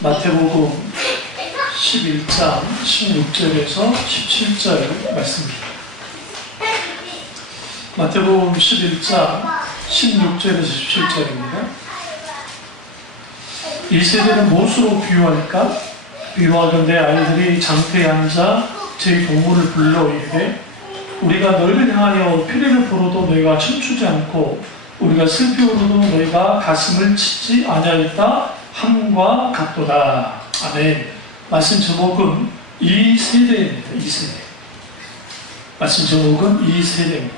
마태복음 11장 16절에서 17절 말씀입니다. 마태복음 11장 16절에서 17절입니다. 이 세대는 무엇으로 비유할까? 비유하건대 아이들이 장터에 앉아 제 동물을 불러 이르되 우리가 너희를 향하여 피리를 불어도 너희가 춤추지 않고 우리가 슬피 울어도 너희가 가슴을 치지 아니하였다 함과 같도다. 아멘. 말씀 제목은 이 세대입니다. 이 세대. 말씀 제목은 이 세대입니다.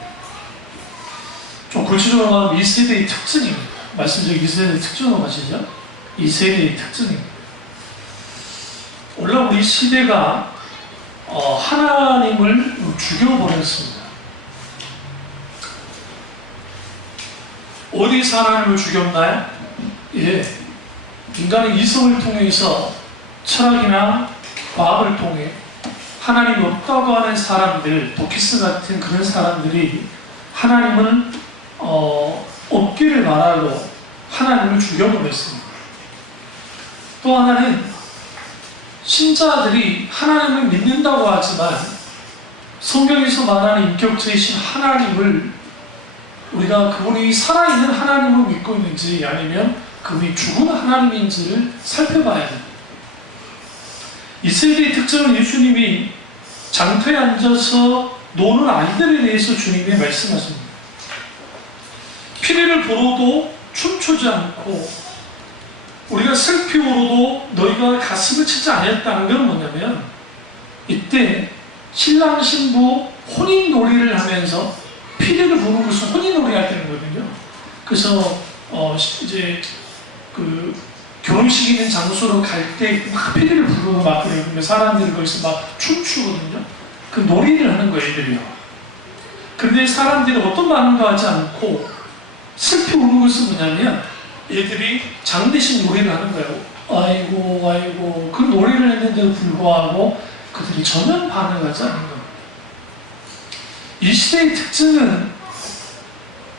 좀 구체적으로 말하면 이 세대의 특징입니다. 말씀적 이 세대의 특징으로 가시죠. 이 세대의 특징입니다. 오늘 우리 시대가 하나님을 죽여버렸습니다. 어디서 하나님을 죽였나요? 예, 인간의 이성을 통해서 철학이나 과학을 통해 하나님이 없다고 하는 사람들, 도키스 같은 그런 사람들이 하나님은 없기를 말하고 하나님을 죽여버렸습니다. 또 하나는 신자들이 하나님을 믿는다고 하지만 성경에서 말하는 인격체이신 하나님을 우리가 그분이 살아있는 하나님을 믿고 있는지 아니면 그분이 죽은 하나님인지를 살펴봐야 합니다. 이 세대의 특징은 예수님이 장터에 앉아서 노는 아이들에 대해서 주님이 말씀하십니다. 피리를 불어도 춤추지 않고 우리가 슬피 울어도 너희가 가슴을 치지 않았다는 건 뭐냐면 이때 신랑 신부 혼인놀이를 하면서 피리를 부는 것은 혼인놀이 할 때는 거거든요. 그래서 이제 그 결혼식 있는 장소로 갈 때 막 피리를 부르고 막 그래요. 그러면 사람들이 거기서 막 춤추거든요. 그 놀이를 하는 거예요, 애들이요. 근데 사람들이 어떤 반응도 하지 않고 슬피 우는 것은 뭐냐면 애들이 장대식 놀이를 하는 거예요. 아이고 아이고 그 놀이를 했는데도 불구하고 그들이 전혀 반응하지 않는 거예요. 이 시대의 특징은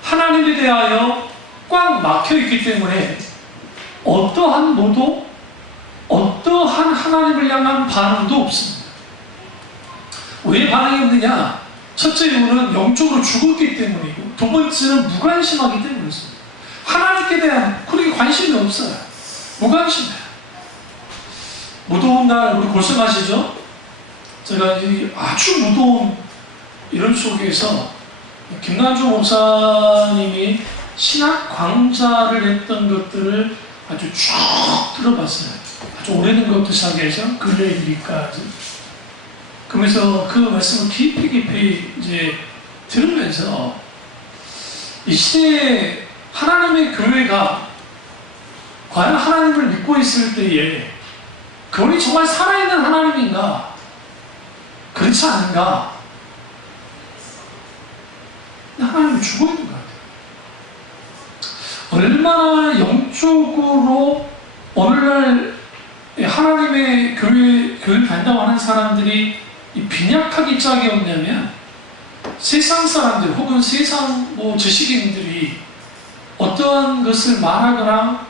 하나님에 대하여 꽉 막혀있기 때문에 어떠한 노도 어떠한 하나님을 향한 반응도 없습니다. 왜 반응이 없느냐? 첫째 이유는 영적으로 죽었기 때문이고 두 번째는 무관심하기 때문이었습니다. 하나님께 대한 그렇게 관심이 없어요. 무관심해요. 무더운 날 우리 고생하시죠? 제가 아주 무더운 이런 속에서 김난주 목사님이 신학 강좌를 했던 것들을 아주 쭉 들어봤어요. 아주 오래된 것부터 시작해서 근래 일기까지. 그러면서 그 말씀을 깊이 이제 들으면서 이 시대에 하나님의 교회가 과연 하나님을 믿고 있을 때에 그분이 정말 살아있는 하나님인가? 그렇지 않은가? 하나님이 죽어있는 것 같아요. 얼마나 영적으로 오늘날 하나님의 교회를 간다고 하는 사람들이 빈약하기 짝이 없냐면 세상 사람들 혹은 세상 지식인들이 어떠한 것을 말하거나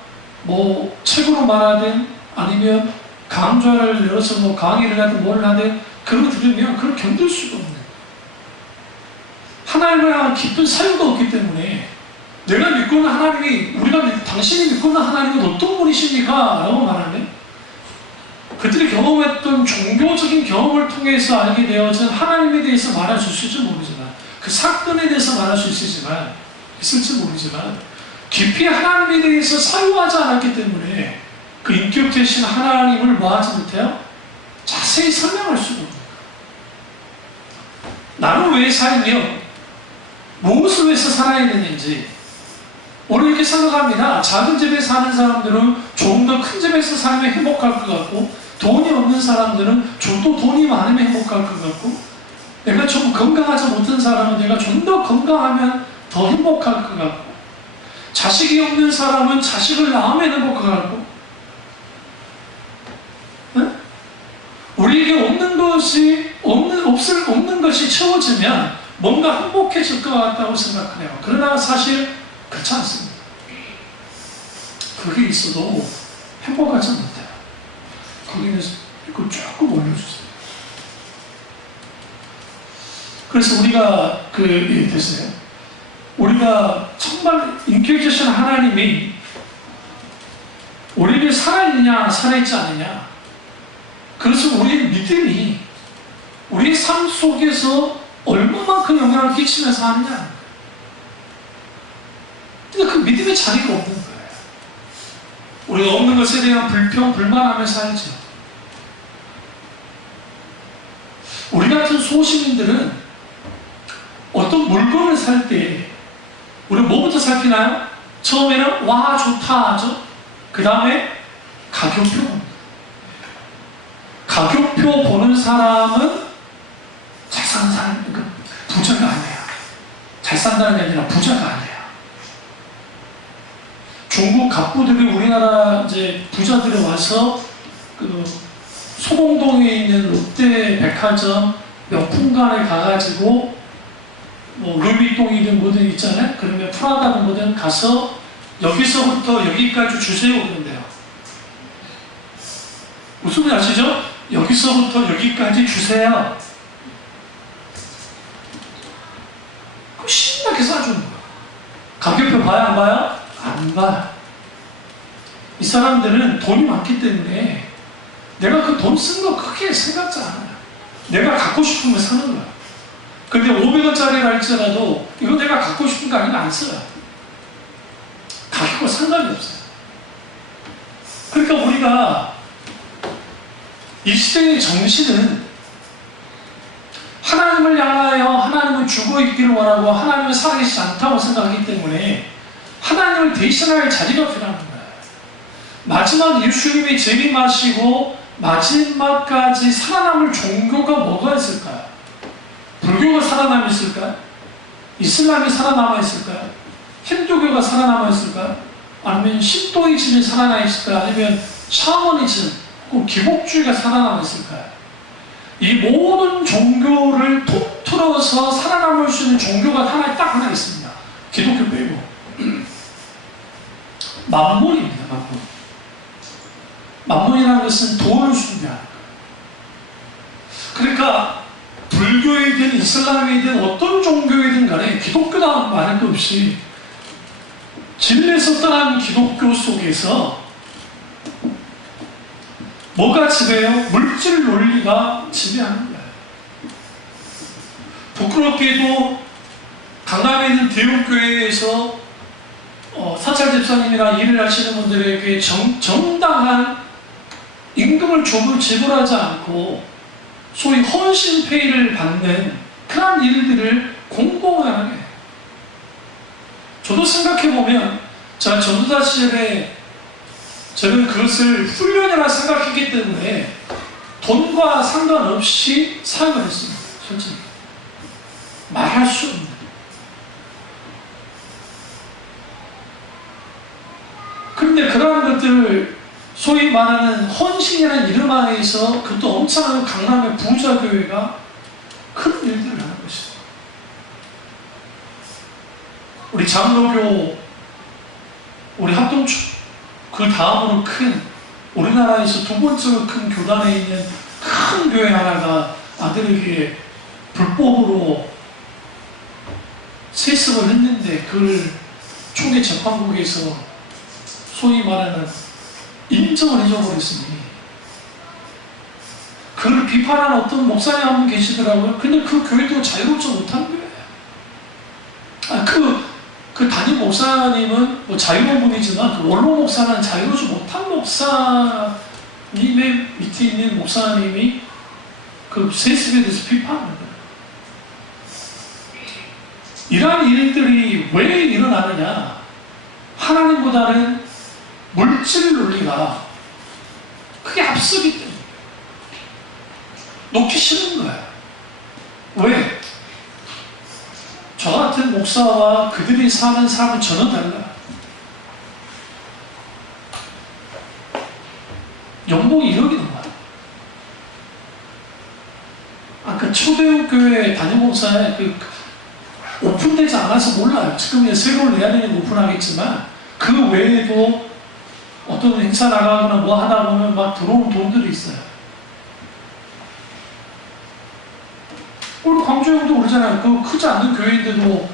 책으로 말하든 아니면 강좌를 열어서 강의를 하든 뭘 하든 그런 거 들으면 그걸 견딜 수가 없는 하나님을 향한 깊은 사유가 없기 때문에 내가 믿고 있는 하나님이 당신이 믿고 있는 하나님은 어떤 분이십니까? 라고 말하면 그들이 경험했던 종교적인 경험을 통해서 알게 되어진 하나님에 대해서 말할 수 있을지 모르지만 그 사건에 대해서 말할 수 있을지 모르지만 깊이 하나님에 대해서 사유하지 않았기 때문에 그 인격 되신 하나님을 뭐하지 못해요? 자세히 설명할 수가 없는 거예요. 나는 왜 살며 무엇을 위해서 살아야 되는지 오늘 이렇게 생각합니다. 작은 집에 사는 사람들은 조금 더 큰 집에서 살면 행복할 것 같고 돈이 없는 사람들은 좀 더 돈이 많으면 행복할 것 같고 내가 좀 건강하지 못한 사람은 내가 좀 더 건강하면 더 행복할 것 같고 자식이 없는 사람은 자식을 낳으면 행복할 것 같고 네? 우리에게 없는 것이 채워지면 뭔가 행복해질 것 같다고 생각해요. 그러나 사실 그렇지 않습니다. 그게 있어도 행복하지 못해요. 거기는 이거 조금 올려주세요. 그래서 우리가 됐어요. 우리가 정말 인격자신 하나님이 우리에게 살아있느냐 살아있지 않느냐, 그래서 우리의 믿음이 우리의 삶 속에서 얼마만큼 영향을 끼치면서 하느냐. 근데 그 믿음의 자리가 없는 거예요. 우리가 없는 것에 대한 불평, 불만하며 살죠. 우리 같은 소시민들은 어떤 물건을 살 때 우리가 뭐부터 살피나요? 처음에는 와 좋다 하죠. 그 다음에 가격표 봅니다. 가격표 보는 사람은 잘 사는 사람, 그러니까 부자가 아니야. 잘 산다는 게 아니라 부자가 아니야. 중국 갑부들이 우리나라 이제 부자들이 와서 그 소봉동에 있는 롯데 백화점 명품관에 가가지고 뭐 루이비통이든 뭐든 있잖아요. 그러면 프라다든 뭐든 가서 여기서부터 여기까지 주세요 그러는데요. 무슨 말 아시죠? 여기서부터 여기까지 주세요. 그럼 신나게 싸주는 거야. 가격표 봐요 안 봐요? 안 봐요. 이 사람들은 돈이 많기 때문에 내가 그 돈 쓰는 거 크게 생각지 않아요. 내가 갖고 싶은 거 사는 거야. 근데 500원짜리를 할지라도 이거 내가 갖고 싶은 거 아니면 안 써요. 가격과 상관이 없어요. 그러니까 우리가 이 시대의 정신은 하나님을 향하여 하나님을 죽어 있기를 원하고 하나님을 살아계시지 않다고 생각하기 때문에 하나님을 대신할 자리가 필요한 거예요. 마지막 예수님이 재림하시고 마지막까지 살아남을 종교가 뭐가 있을까요? 불교가 살아남아 있을까요? 이슬람이 살아남아 있을까요? 힌두교가 살아남아 있을까요? 아니면 신도이즘이 살아남아 있을까요? 아니면 샤머니즘, 기복주의가 살아남아 있을까요? 이 모든 종교를 통틀어서 살아남을 수 있는 종교가 딱 하나 있습니다. 기독교 빼고. 만몬입니다. 만몬. 만몬이라는 것은 돈을 숭배하는 거예요. 그러니까 불교이든 이슬람이든 어떤 종교이든 간에 기독교다 말할 것 없이 진리에서 떠난 기독교 속에서 뭐가 지배해요? 물질 논리가 지배하는 거예요. 부끄럽게도 강남에 있는 대형교회에서 사찰 집사님이나 일을 하시는 분들에게 정당한 임금을 조금 지불하지 않고 소위 헌신페이를 받는 그런 일들을 공공하게 해요. 저도 생각해보면 제가 전도사 시절에 저는 그것을 훈련이라 생각했기 때문에 돈과 상관없이 사용을 했습니다. 솔직히 말할 수 없는. 그런데 그러한 것들을 소위 말하는 헌신이라는 이름 하에서 그것도 엄청난 강남의 부자교회가 큰 일들을 하는 것이죠. 우리 장로교, 우리 합동축, 그 다음으로 큰 우리나라에서 두 번째로 큰 교단에 있는 큰 교회 하나가 아들에게 불법으로 세습을 했는데 그걸 총회 재판국에서 소위 말하는 인정을 해줘버렸으니 그걸 비판하는 어떤 목사님 한 분 계시더라고요. 근데 그 교회도 자유롭지 못한 교회예요. 그 담임 목사님은 뭐 자유로운 분이지만 그 원로 목사는 자유롭지 못한 목사님의 밑에 있는 목사님이 그 세습에 대해서 비판하는 거예요. 이러한 일들이 왜 일어나느냐? 하나님보다는 물질 논리가 그게 앞서기 때문에 놓기 싫은 거예요. 왜? 저 같은 목사와 그들이 사는 삶은 전혀 달라요. 연봉이 1억이 넘어요. 아까 초대교회 담임 목사에 오픈되지 않아서 몰라요. 지금 새로 내야 되는 오픈하겠지만 그 외에도 어떤 행사 나가거나 뭐 하다 보면 막 들어오는 돈들이 있어요. 우리 광주 형도 그러잖아요. 그 크지 않는 교회인데도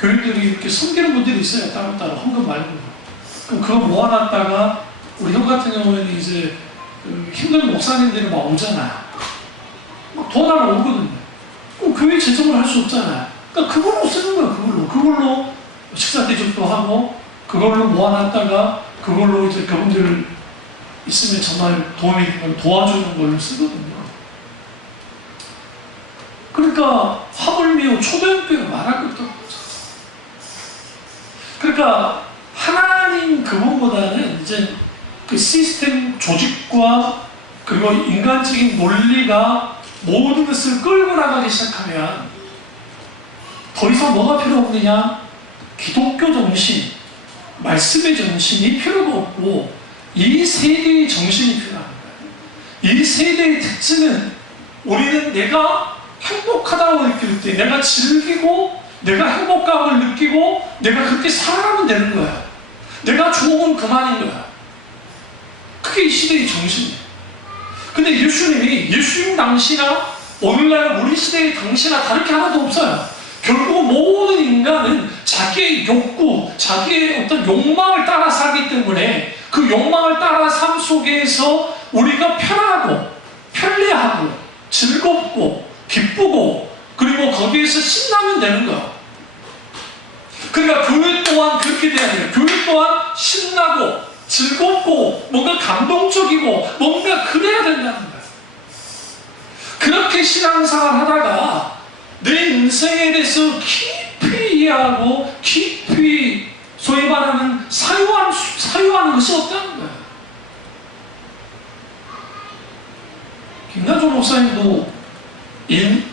교인들이 이렇게 섬기는 분들이 있어요. 따로따로 헌금 말고. 그럼 그거 모아놨다가 우리 형 같은 경우에는 이제 그 힘든 목사님들이 막 오잖아요. 막 도나라 오거든요. 그럼 교회 재정을 할 수 없잖아요. 그러니까 그걸로 쓰는 거야. 그걸로 식사 대접도 하고 그걸로 모아놨다가 그걸로 이제 그분들 있으면 정말 도움이 되면 도와주는 걸로 쓰거든요. 그러니까 하물며 초대교회가 말할 것도 없죠. 그러니까 하나님 그분보다는 이제 그 시스템 조직과 그리고 인간적인 논리가 모든 것을 끌고 나가기 시작하면 더 이상 뭐가 필요 없느냐? 기독교 정신, 말씀의 정신이 필요가 없고 이 세대의 정신이 필요합니다. 이 세대의 특징은 우리는 내가 행복하다고 느낄 때 내가 즐기고 내가 행복감을 느끼고 내가 그렇게 살아가면 되는 거야. 내가 좋으면 그만인 거야. 그게 이 시대의 정신이에요. 근데 예수님 당시나 오늘날 우리 시대의 당시나 다를 게 하나도 없어요. 결국 모든 인간은 자기의 욕구, 자기의 어떤 욕망을 따라 살기 때문에 그 욕망을 따라 삶 속에서 우리가 편하고 편리하고 즐겁고 기쁘고 그리고 거기에서 신나면 되는 거야. 그러니까 교회 또한 그렇게 돼야 돼요. 교회 또한 신나고 즐겁고 뭔가 감동적이고 뭔가 그래야 된다는 거야. 그렇게 신앙생활 하다가 내 인생에 대해서 깊이 이해하고 깊이 소위 말하는 사유하는 것이 없다는 거야. 김나조 목사님도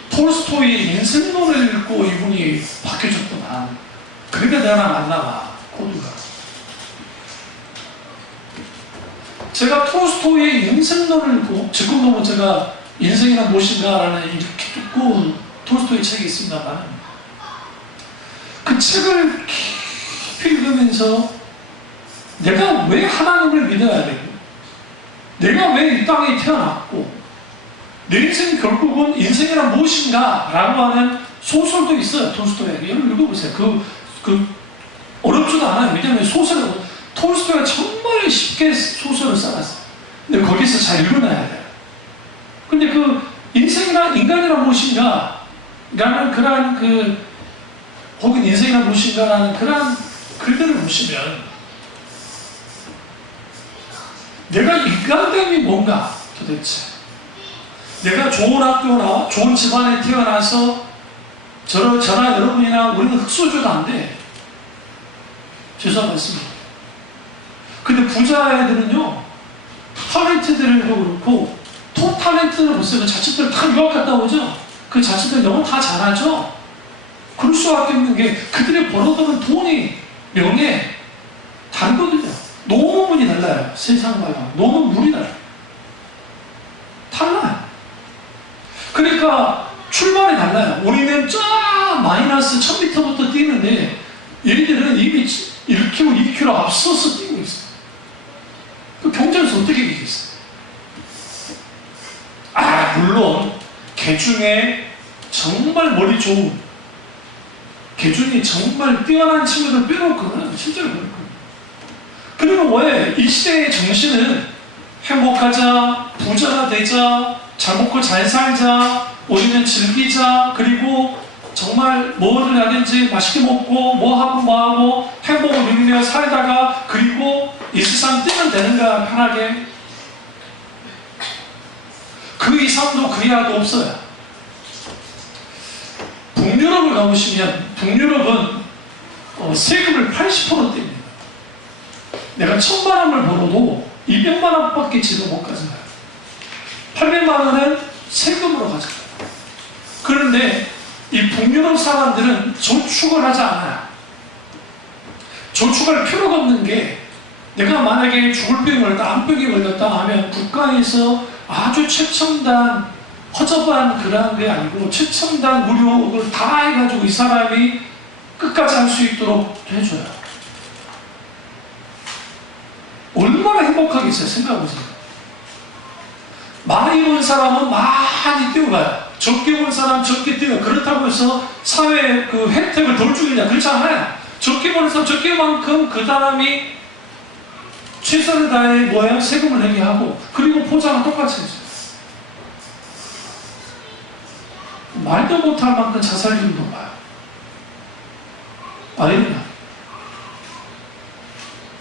톨스토이의 인생론을 읽고 이분이 바뀌어졌구나. 그러니까 내가 만나봐, 코드가. 제가 톨스토이의 인생론을 읽고, 지금 보면 제가 인생이란 무엇인가라는 이렇게 두꺼운 톨스토이 책이 있습니다만, 그 책을 깊이 읽으면서 내가 왜 하나님을 믿어야 되고, 내가 왜 이 땅에 태어났고, 내 인생이 결국은 인생이란 무엇인가? 라고 하는 소설도 있어요. 톨스토이에게. 여러분 읽어보세요. 어렵지도 않아요. 왜냐하면 톨스토이가 정말 쉽게 소설을 써놨어요. 근데 거기서 잘 읽어놔야 돼요. 근데 인간이란 무엇인가? 라는 혹은 인생이란 무엇인가라는 그런 글들을 보시면 내가 인간됨이 뭔가 도대체? 내가 좋은 학교나 좋은 집안에 태어나서 저나 여러분이나 우리는 흑수저도 안 돼. 죄송한 말씀입니다. 근데 부자 애들은요, 탤런트들도 그렇고, 톱탤런트를 보세요. 그 자식들 다 유학 갔다 오죠? 그 자식들 영어 다 잘하죠? 그럴 수밖에 없는 게 그들의 벌어들은 돈이, 명예, 다르거든요. 너무 문이 달라요. 세상과요. 너무 물이 달라요. 달라요. 그러니까 출발이 달라요. 우리는 쫙 마이너스 1000m부터 뛰는데 얘네들은 이미 1km, 2km 앞서서 뛰고 있어요. 그 경쟁에서 어떻게 이기겠어요? 물론 개 중에 정말 머리 좋은 개 중에 정말 뛰어난 친구들 빼놓고는 실제로 그럴 거예요. 그리고 왜 이 시대의 정신은 행복하자, 부자가 되자, 잘 먹고 잘 살자, 우리는 즐기자, 그리고 정말 뭐를 하든지 맛있게 먹고 뭐하고 행복을 누리며 살다가 그리고 이 세상 뛰면 되는가 편하게. 그 이상도 그 이하도 없어요. 북유럽을 가보시면 북유럽은 세금을 80% 뗍니다. 내가 1000만 원을 벌어도 200만 원밖에 집에 못 가져가요. 800만 원은 세금으로 가져가요. 그런데 이 북유럽 사람들은 저축을 하지 않아요. 저축할 필요가 없는 게 내가 만약에 죽을 병이 걸렸다, 암병이 걸렸다 하면 국가에서 아주 최첨단, 허접한 그런 게 아니고 최첨단 의료를 다 해가지고 이 사람이 끝까지 할 수 있도록 해줘요. 얼마나 행복하겠어요. 생각해보세요. 많이 본 사람은 많이 뛰어가요. 적게 본 사람 적게 뛰어요. 그렇다고 해서 사회에 그 혜택을 덜 주느냐, 그렇지 않아요. 적게 보는 사람 적게만큼 그 사람이 최선을 다해 뭐예요? 세금을 내게 하고, 그리고 보장은 똑같이 해줘요. 말도 못할 만큼 자살률이 높아요. 아닙니다.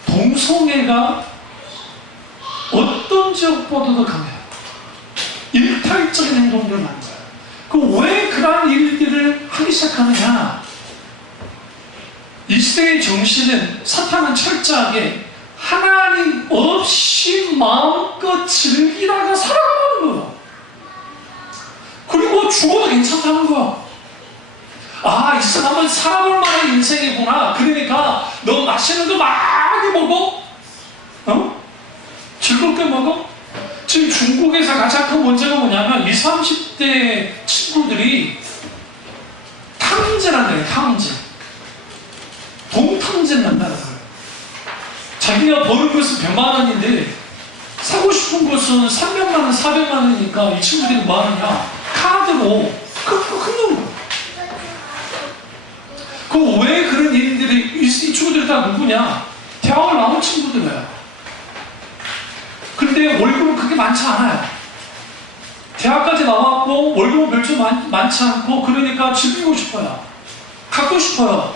동성애가 어떤 지역보다도 강해요. 일탈적인 행동들을 하는 거예요. 왜 그러한 일들을 하기 시작하느냐? 이 시대의 정신은, 사탄은 철저하게 하나님 없이 마음껏 즐기다가 살아가는 거예요. 그리고 죽어도 괜찮다는 거야. 아, 이 사람은 살아볼 만한 인생이구나. 그러니까 너 맛있는 거 많이 먹어? 즐겁게 먹어? 지금 중국에서 가장 큰 문제가 뭐냐면 20, 30대 친구들이 탕진한다는 거예요. 탕진. 동탕진 한다는 거예요. 자기가 버는 것은 100만 원인데 사고 싶은 것은 300만 원, 400만 원이니까 이 친구들이 뭐 하느냐? 카드로 끊는 거예요. 왜 그런 일들이, 이 친구들이 다 누구냐? 대학을 나온 친구들이에요. 근데 월급은 그렇게 많지 않아요. 대학까지 나왔고 월급은 별로 많지 않고, 그러니까 즐기고 싶어요. 갖고 싶어요.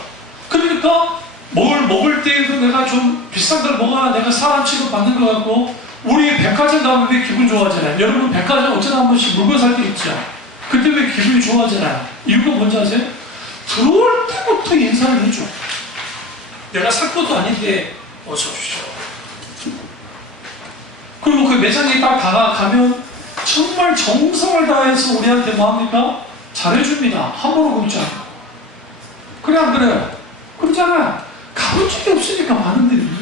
그러니까 뭘 먹을 때에도 내가 좀 비싼 걸 먹어야 내가 사람 취급 받는 것 같고, 우리 백화점 가면 왜 기분 좋아하잖아요. 여러분 백화점 어쩌다 한 번씩 물건 살 때 있죠. 그때 왜 기분이 좋아하잖아요. 이유가 뭔지 아세요? 들어올 때부터 인사를 해줘. 내가 살 것도 아닌데 어서 오십시오. 그리고 그 매장에 딱 가면 정말 정성을 다해서 우리한테 뭐합니까? 잘해줍니다. 함부로 굶지 않고. 그래 안 그래요? 그렇잖아요. 가본 적이 없으니까 많은 데는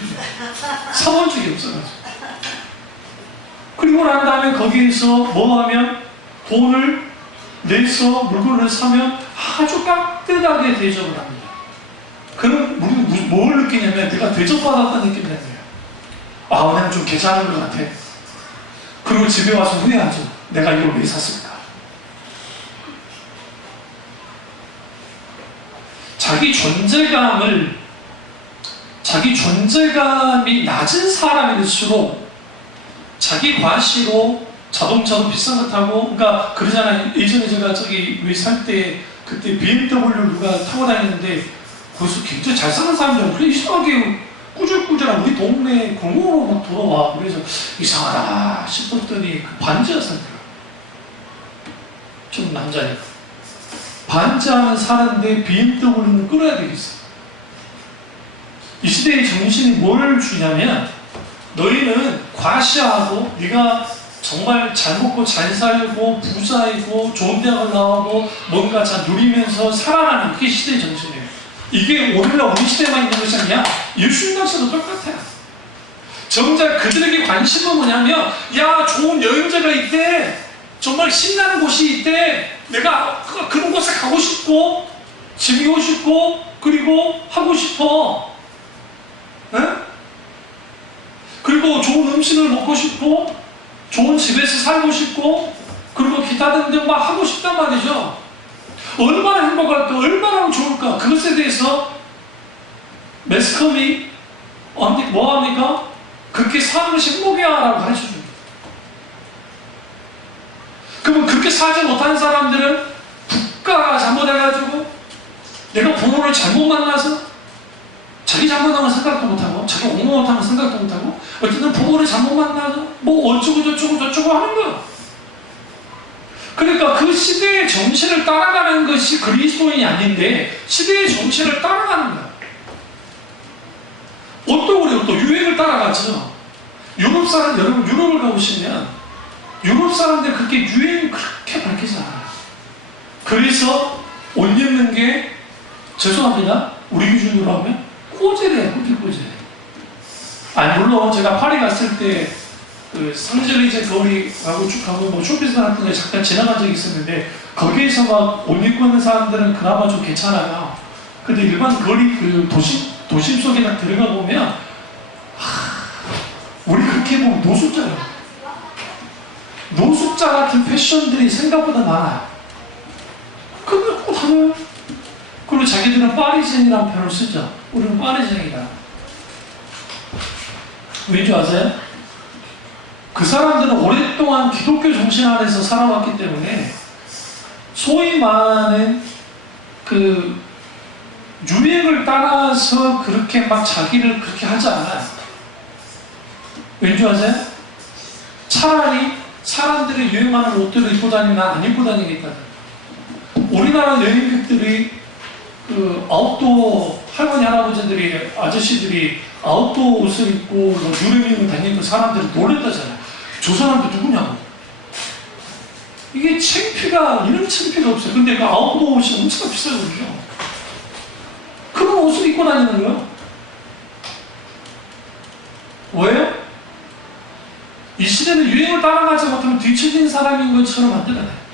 사본 적이 없어가지고. 그리고 난 다음에 거기에서 뭐 하면, 돈을 내서 물건을 사면 아주 깍듯하게 대접을 합니다. 그럼 우리는 뭘 느끼냐면, 내가 대접받았다는 느낌이 나요. 아, 나는 좀 괜찮은 것 같아. 그리고 집에 와서 후회하죠. 내가 이걸 왜 샀을까? 자기 존재감이 낮은 사람일수록 자기 과시로 자동차도 비싼 거 타고, 그러니까 그러잖아요. 예전에 제가 우리 살 때 그때 BMW 누가 타고 다니는데 거기서 굉장히 잘 사는 사람들, 그래 이상하게 꾸줄꾸줄한 우리 동네 공원으로 막 돌아와. 그래서 이상하다 싶었더니 그 반지하잖아요. 좀 남자니까. 반지하는 사는데 BMW는 끌어야 되겠어. 이 시대의 정신이 뭘 주냐면, 너희는 과시하고 네가 정말 잘 먹고 잘 살고 부자이고 좋은 대학을 나오고 뭔가 잘 누리면서 살아가는, 그게 시대의 정신이에요. 이게 오늘날 우리 시대만 있는 것이 아니야. 예수님 당시도 똑같아요. 정작 그들에게 관심은 뭐냐면, 야, 좋은 여행자가 있대, 정말 신나는 곳이 있대, 내가 그런 곳에 가고 싶고 즐기고 싶고 그리고 하고 싶어. 에? 그리고 좋은 음식을 먹고 싶고 좋은 집에서 살고 싶고 그리고 기타 등등 막 하고 싶단 말이죠. 얼마나 행복할까, 얼마나 좋을까. 그것에 대해서 매스컴이 뭐합니까? 그렇게 사는 것이 행복이야 라고 가르쳐줍니다. 그러면 그렇게 살지 못한 사람들은 국가가 잘못해가지고, 내가 부모를 잘못 만나서 자기 잘못한 건 생각도 못하고 자기 옹호 못한 건 생각도 못하고 어쨌든 부모를 잘못 만나서 뭐 어쩌고 저쩌고 하는 거야. 그러니까 그 시대의 정신을 따라가는 것이 그리스도인이 아닌데 시대의 정신을 따라가는 거야. 어떤 우리가 또 유행을 따라가죠. 유럽 사람, 여러분 유럽을 가보시면 유럽 사람들 그렇게 유행이 그렇게 밝히지 않아요. 그래서 옷 입는 게, 죄송합니다, 우리 기준으로 하면 꼬제래요. 꼬제. 아니 물론 제가 파리 갔을 때 그 상젤리제 거리 가고 쭉 가고 뭐 쇼핑센터 같은 데 잠깐 지나간 적이 있었는데, 거기에서 막 옷 입고 있는 사람들은 그나마 좀 괜찮아요. 근데 일반 거리 그 도심 속에 딱 들어가 보면 우리 그렇게 보면 노숙자예요. 노숙자 같은 패션들이 생각보다 많아요. 그걸 꼭 하면, 그리고 자기들은 파리쟁이라는 표현을 쓰죠. 우리는 파리쟁이다. 왠지 아세요? 그 사람들은 오랫동안 기독교 정신 안에서 살아왔기 때문에 소위 말하는 그 유행을 따라서 그렇게 막 자기를 그렇게 하지 않아요. 왠지 아세요? 차라리 사람들이 유행하는 옷들을 입고 다니면 안 입고 다니겠다. 우리나라 여행객들이 그 아웃도어 할머니 할아버지들이 아저씨들이 아웃도어 옷을 입고 유행을 다니는 사람들이 놀랬다잖아요. 저 사람들 누구냐고. 이게 창피가 이런 창피가 없어요. 근데 그 아웃도어 옷이 엄청 비싸거든요. 그런 옷을 입고 다니는 거예요. 왜요? 이 시대는 유행을 따라가지 못하면 뒤처진 사람인 것처럼 만들어내요.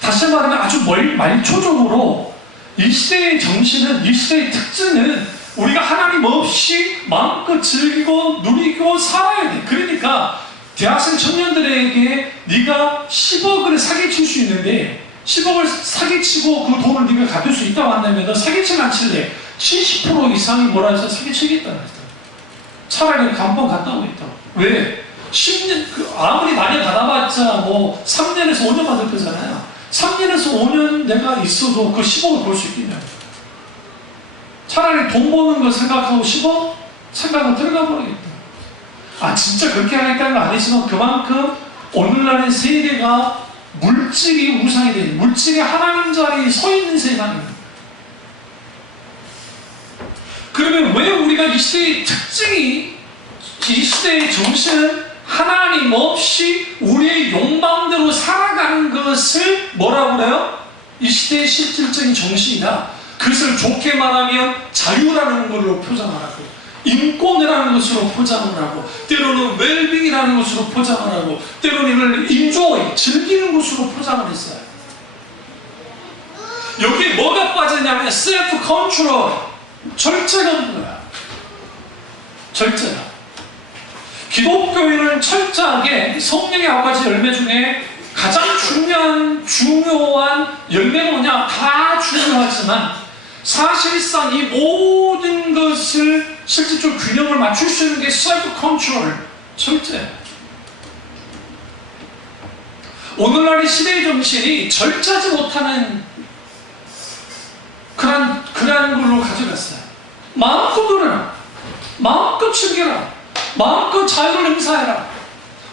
다시 말하면 아주 말초적으로 이 시대의 정신은, 이 시대의 특징은 우리가 하나님 없이 마음껏 즐기고 누리고 살아야 돼. 그러니까 대학생 청년들에게 네가 10억을 사기칠 수 있는데 10억을 사기치고 그 돈을 네가 가질 수 있다고 한다면 너 사기치면 안 칠래. 70% 이상이 뭐라 해서 사기치겠다는 거죠. 차라리 간번 갔다 오겠다. 왜? 10년, 아무리 많이 받아봤자 뭐 3년에서 5년 받을 거잖아요. 3년에서 5년 내가 있어도 그 10억을 벌 수 있겠냐. 차라리 돈 버는 거 생각하고 10억 생각은 들어가 버리겠다. 아, 진짜 그렇게 하겠다는 건 아니지만 그만큼 오늘날의 세계가 물질이 우상이 되는, 물질이 하나님 자리에 서 있는 세상입니다. 그러면 왜 우리가 이 시대의 특징이, 이 시대의 정신은 하나님 없이 우리의 욕망대로 살아가는 것을 뭐라고 그래요? 이 시대의 실질적인 정신이다. 그것을 좋게 말하면 자유라는 걸로 표장을 하고, 인권이라는 것으로 포장을 하고, 때로는 웰빙이라는 것으로 포장을 하고, 때로는 이걸 인조이, 즐기는 것으로 포장을 했어요. 여기에 뭐가 빠졌냐면 셀프 컨트롤, 절제가 없는 거야. 절제가. 기독교인은 철저하게 성령의 9가지 열매 중에 가장 중요한 열매가 뭐냐? 다 중요하지만 사실상 이 모든 것을 실질적으로 균형을 맞출 수 있는 게 셀프 컨트롤, 절제. 오늘날의 시대의 정신이 절제하지 못하는 그런 걸로 가져갔어요. 마음껏 노래라, 마음껏 즐겨라, 마음껏 자유를 행사해라.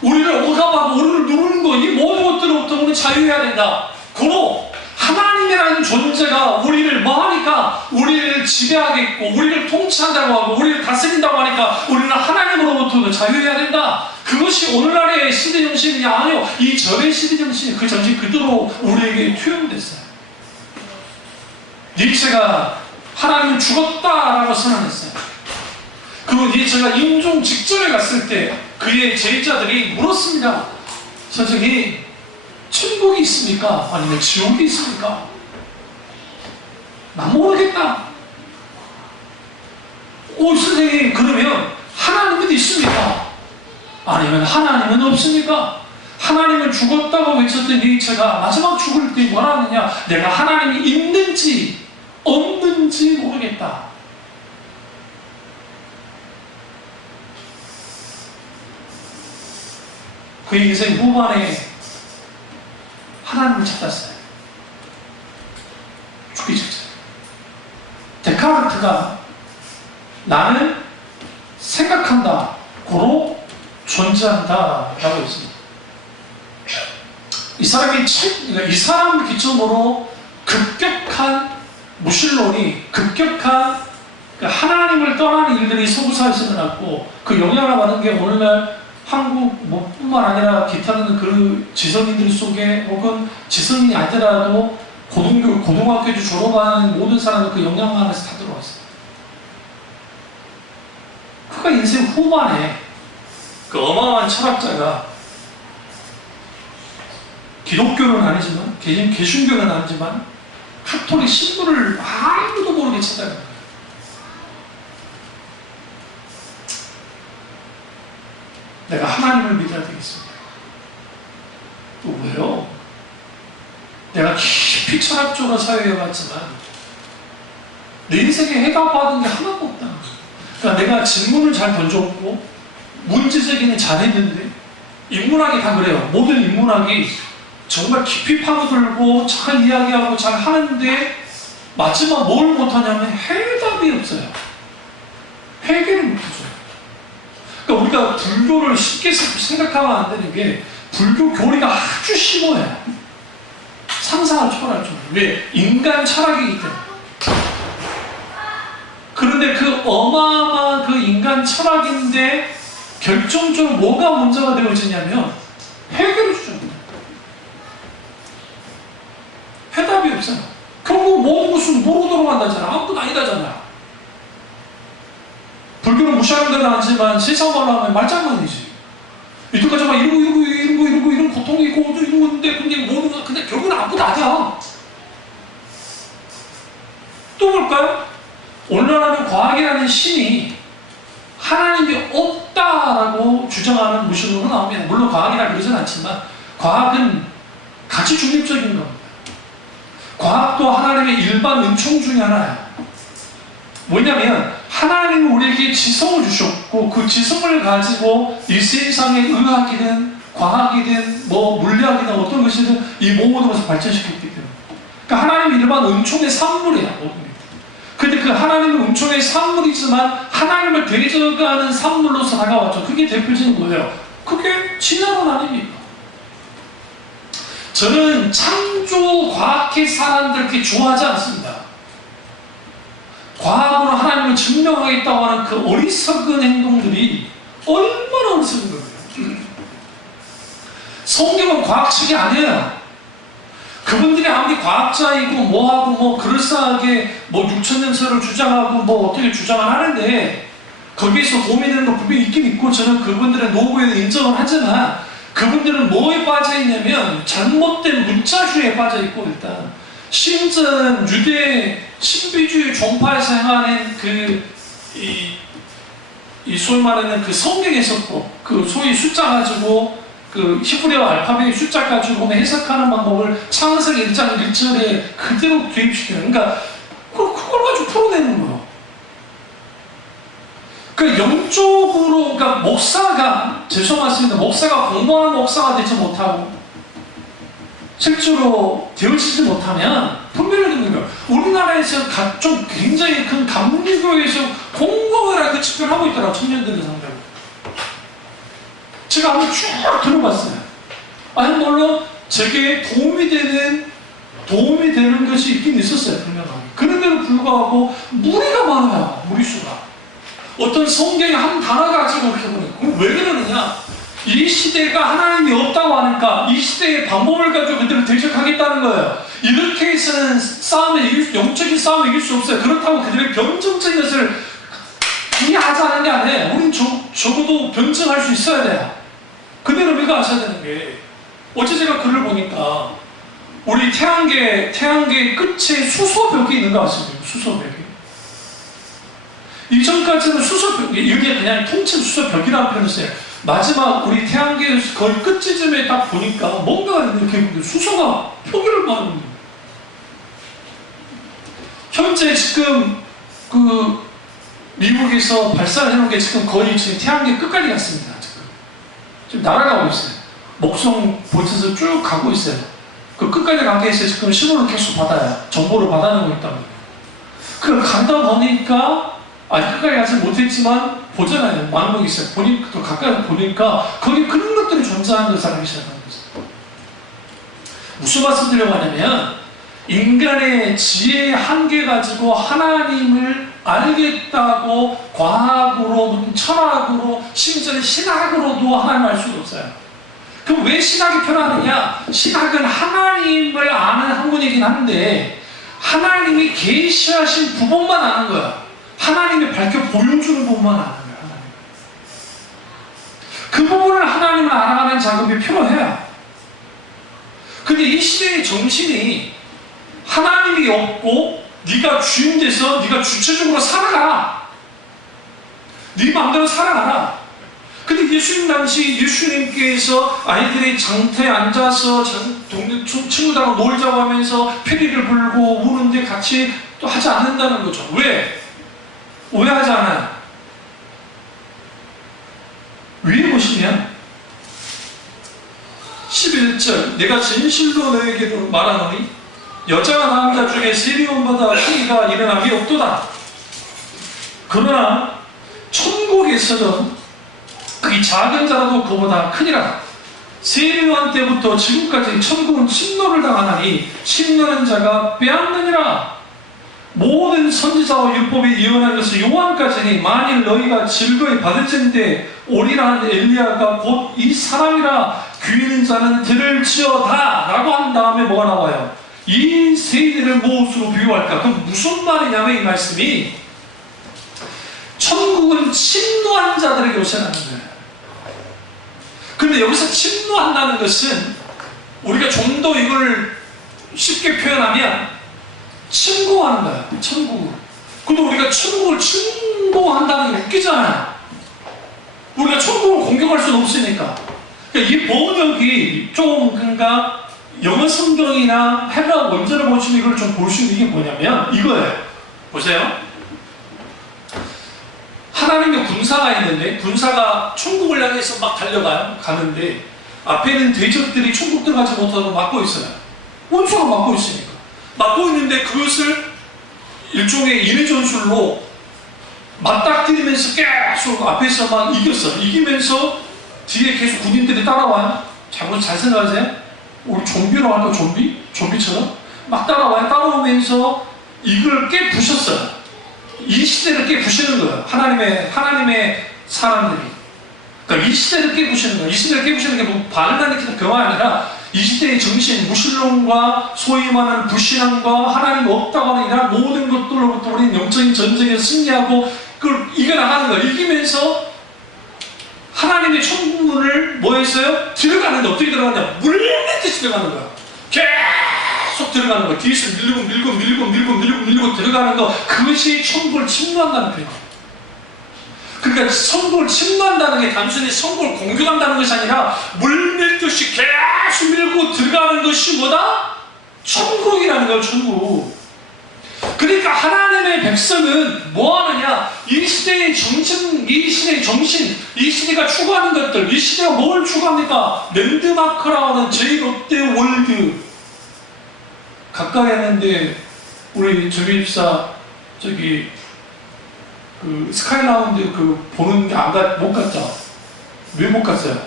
우리를 억압하고 우리를 누르는 거, 이 모든 것들로부터 우리 자유해야 된다. 고로 하나님이라는 존재가 우리를 뭐 하니까 우리를 지배하겠고 우리를 통치한다고 하고 우리를 다스린다고 하니까 우리는 하나님으로부터 자유해야 된다. 그것이 오늘날의 시대 정신이 아니요, 이 전의 시대 정신이 그 정신 그대로 우리에게 투영됐어요. 니체가 하나님은 죽었다라고 선언했어요. 그리고 니체가 임종 직전에 갔을 때 그의 제자들이 물었습니다. 선생님, 천국이 있습니까? 아니면 지옥이 있습니까? 난 모르겠다. 오, 선생님, 그러면 하나님은 있습니까? 아니면 하나님은 없습니까? 하나님은 죽었다고 외쳤던 니체가 마지막 죽을 때 뭐라 하느냐? 내가 하나님이 있는지 없는지 모르겠다. 그의 인생 후반에 하나님을 찾았어요. 죽기 직전. 데카르트가 나는 생각한다, 고로 존재한다 라고 했습니다. 이 사람을 기점으로 급격한 무신론이, 급격한 하나님을 떠나는 일들이 서구사에서 일어났고, 그 영향을 받은 게 오늘날 한국 뿐만 아니라 기타는 그 지성인들 속에, 혹은 지성인이 아니더라도 고등학교 졸업하는 모든 사람들 그 영향 안에서 다 들어왔어요. 그가 인생 후반에 그 어마어마한 철학자가, 기독교는 아니지만, 개신교는 아니지만 카톨릭 신부를 아무도 모르게 찾아간 거예요. 내가 하나님을 믿어야 되겠습니다. 또 왜요? 내가 깊이 철학적으로 사회해봤지만 내 인생에 해답받은 게 하나도 없다. 그러니까 내가 질문을 잘 던졌고 문제 제기는 잘했는데 인문학이 다 그래요. 모든 인문학이 정말 깊이 파고들고 잘 이야기하고 잘 하는데 마지막 뭘 못하냐면 해답이 없어요. 해결을 못해줘요. 그러니까 우리가 불교를 쉽게 생각하면 안 되는 게 불교 교리가 아주 심오해요. 상상을 초월할 정도. 왜? 인간 철학이기 때문에. 그런데 그 어마어마한 그 인간 철학인데 결정적으로 뭐가 문제가 되어지냐면 해결을 주죠. 해답이 없어요. 결국 무슨 뭐로 돌아간다잖아. 아무것도 아니다잖아. 불교는 무시하는 데는 아니지만 세상 말로 하면 말장난이지. 이때까지 막 이런 고통이 있고 이런 건데 근데 모든 건 근데 결국은 아무것도 아니야. 또 볼까요? 오늘날은 과학이라는 신이 하나님이 없다라고 주장하는 무신론은 나옵니다. 물론 과학이라 그러진 않지만 과학은 가치 중립적인 겁니다. 과학도 하나님의 일반 은총 중에 하나예요. 뭐냐면 하나님은 우리에게 지성을 주셨고 그 지성을 가지고 이 세상의 의학이든 과학이든 물리학이든 어떤 것이든 이 모든 것을 발전시켰기 때문에 그러니까 하나님은 일반 은총의 산물이에요. 근데 그 하나님은 은총의 산물이지만 하나님을 대적하는 산물로서 다가왔죠. 그게 대표적인 거예요. 그게 진화론 아닙니까? 저는 창조 과학의 사람들 그렇게 좋아하지 않습니다. 과학으로 하나님을 증명하겠다고 하는 그 어리석은 행동들이 얼마나 어리석은 거예요. 성경은 과학책이 아니에요. 그분들이 아무리 과학자이고 뭐하고 그럴싸하게 6,000년설을 주장하고 어떻게 주장을 하는데 거기에서 도움이 되는 거 분명히 있긴 있고 저는 그분들의 노고에 인정을 하지만 그분들은 뭐에 빠져있냐면 잘못된 문자주의에 빠져있고 일단 심지어는 유대 신비주의 종파에서 행하는 이 소위 말하는 그 성경 해석법 그 소위 숫자 가지고 그 히브리어 알파벳 숫자 가지고 해석하는 방법을 창세기 1장 1절에 그대로 도입시켜요. 그러니까 그걸 가지고 풀어내는 거예요. 그러니까 영적으로 그러니까 목사가 죄송합니다. 목사가 공부하는 목사가 되지 못하고 실제로 되어지지 못하면 분별이 있는 거예요. 우리나라에서 좀 굉장히 큰 감리교에서 공공을 하게 집결하고 있더라고요. 청년들을 상대로. 제가 한번 쭉 들어봤어요. 아니 물론 제게 도움이 되는 것이 있긴 있었어요. 분명하게. 그런데도 불구하고 무리가 많아요. 무리수가. 어떤 성경의 한 단어 가지고 그렇게 보내요. 왜 그러느냐? 이 시대가 하나님이 없다고 하니까 이 시대의 방법을 가지고 그들을 대적하겠다는 거예요. 이렇게 해서는 영적인 싸움을 이길 수 없어요. 그렇다고 그들의 변증적인 것을 이해하자는 게 아니에요. 우리는 적어도 변증할 수 있어야 돼요. 그대로 우리가 아셔야 되는 게 어제 제가 글을 보니까 우리 태양계 끝에 수소벽이 있는 거 아시죠? 수소벽이. 이전까지는 수소벽, 이게 그냥 통칭 수소벽이라는 표현을 써요. 마지막 우리 태양계 거의 끝지점에 딱 보니까 뭔가 이렇게 수소가 표기를 많은 거예요. 현재 지금 미국에서 발사를 해놓은 게 지금 거의 지금 태양계 끝까지 갔습니다. 지금 날아가고 있어요. 목성 보트에서 쭉 가고 있어요. 그 끝까지 간 게 있어요. 지금 신호를 계속 받아요. 정보를 받아내고 있다고. 그걸 가다 보니까 아직 끝까지 가지 못했지만 보잖아요. 많은 게 있어요. 보니까 또 가까이 보니까 거기 그런 것들이 존재하는 것을 알기 시작하는 거죠. 무슨 말씀 드리려고 하냐면 인간의 지혜의 한계 가지고 하나님을 알겠다고 과학으로, 철학으로, 심지어는 신학으로도 하나님을 알 수가 없어요. 그럼 왜 신학이 필요하느냐? 신학은 하나님을 아는 학문이긴 한데 하나님이 계시하신 부분만 아는 거야. 하나님이 밝혀 보여주는 부분만 아는 거야. 하나님. 그 부분을 하나님을 알아가는 작업이 필요해요. 근데 이 시대의 정신이 하나님이 없고 네가 주인 돼서 네가 주체적으로 살아가라. 네 마음대로 살아가라. 근데 예수님 당시 예수님께서 아이들이 장터에 앉아서 친구들하고 놀자고 하면서 피리를 불고 우는데 같이 또 하지 않는다는 거죠. 왜? 왜 하지 않아요? 위에 보시면 11절 내가 진실로 너에게 말하노니 여자와 남자 중에 세리온보다 크기가 일어남이 없도다. 그러나 천국에서는 이 작은 자라도 그보다 크니라. 세리온 때부터 지금까지 천국은 침노를 당하나니 침노하는 자가 빼앗느니라. 모든 선지자와 율법이 예언한 것을 요한까지니 만일 너희가 즐거이 받을진대 오리라 한 엘리야가 곧 이 사람이라 귀 있는 자는 들을지어다 라고 한 다음에 뭐가 나와요? 이 세대를 무엇으로 비유할까? 그럼 무슨 말이냐면 이 말씀이 천국은 침노한 자들에게 요새하는 거예요. 근데 여기서 침노한다는 것은 우리가 좀 더 이걸 쉽게 표현하면 침공하는 거야. 천국을. 근데 우리가 천국을 침공한다는 게 웃기잖아요. 우리가 천국을 공격할 수는 없으니까. 그러니까 이 번역이 좀 그러니까 영어 성경이나 헤브라 원전을 보시면 이걸 좀 볼 수 있는 게 뭐냐면 이거예요. 보세요. 하나님의 군사가 있는데 군사가 천국을 향해서 막 달려가요. 가는데 앞에는 대적들이 천국 들어가지 못하고 막고 있어요. 원수가 막고 있으니까. 막고 있는데 그것을 일종의 인외전술로 맞닥뜨리면서 계속 앞에서 막 이겼어. 이기면서 뒤에 계속 군인들이 따라와요. 잘 생각하세요. 우리 좀비로 할까? 좀비처럼 막 따라와요. 따라오면서 이걸 깨부셨어요. 이 시대를 깨부시는 거예요. 하나님의 사람들이. 그러니까 이 시대를 깨부시는 거예요. 이 시대를 깨부시는 게 뭐 반란의 경험이 아니라 이 시대의 정신, 무신론과 소위 말하는 불신앙과 하나님 없다고 하는 이런 모든 것들로부터 우리는 영적인 전쟁에서 승리하고 그걸 이겨나가는 거예요. 이기면서 하나님의 천국문을 뭐 했어요? 들어가는데 어떻게 들어가냐? 물밀듯이 들어가는 거야. 계속 들어가는 거야. 뒤에서 밀고 들어가는 거. 그것이 천국을 침노한다는 표현이에요. 그러니까 천국을 침노한다는 게 단순히 천국을 공격한다는 것이 아니라 물밀듯이 계속 밀고 들어가는 것이 뭐다? 천국이라는 거예요. 천국. 그러니까 하나님의 백성은 뭐 하느냐? 이 시대의 정신, 이 시대가 추구하는 것들, 이 시대가 뭘 추구합니까? 랜드마크라고 하는 제 롯데월드. 가까이 했는데, 우리 조교집사, 스카이라운드 보는 게 못 갔죠? 왜 못 갔어요?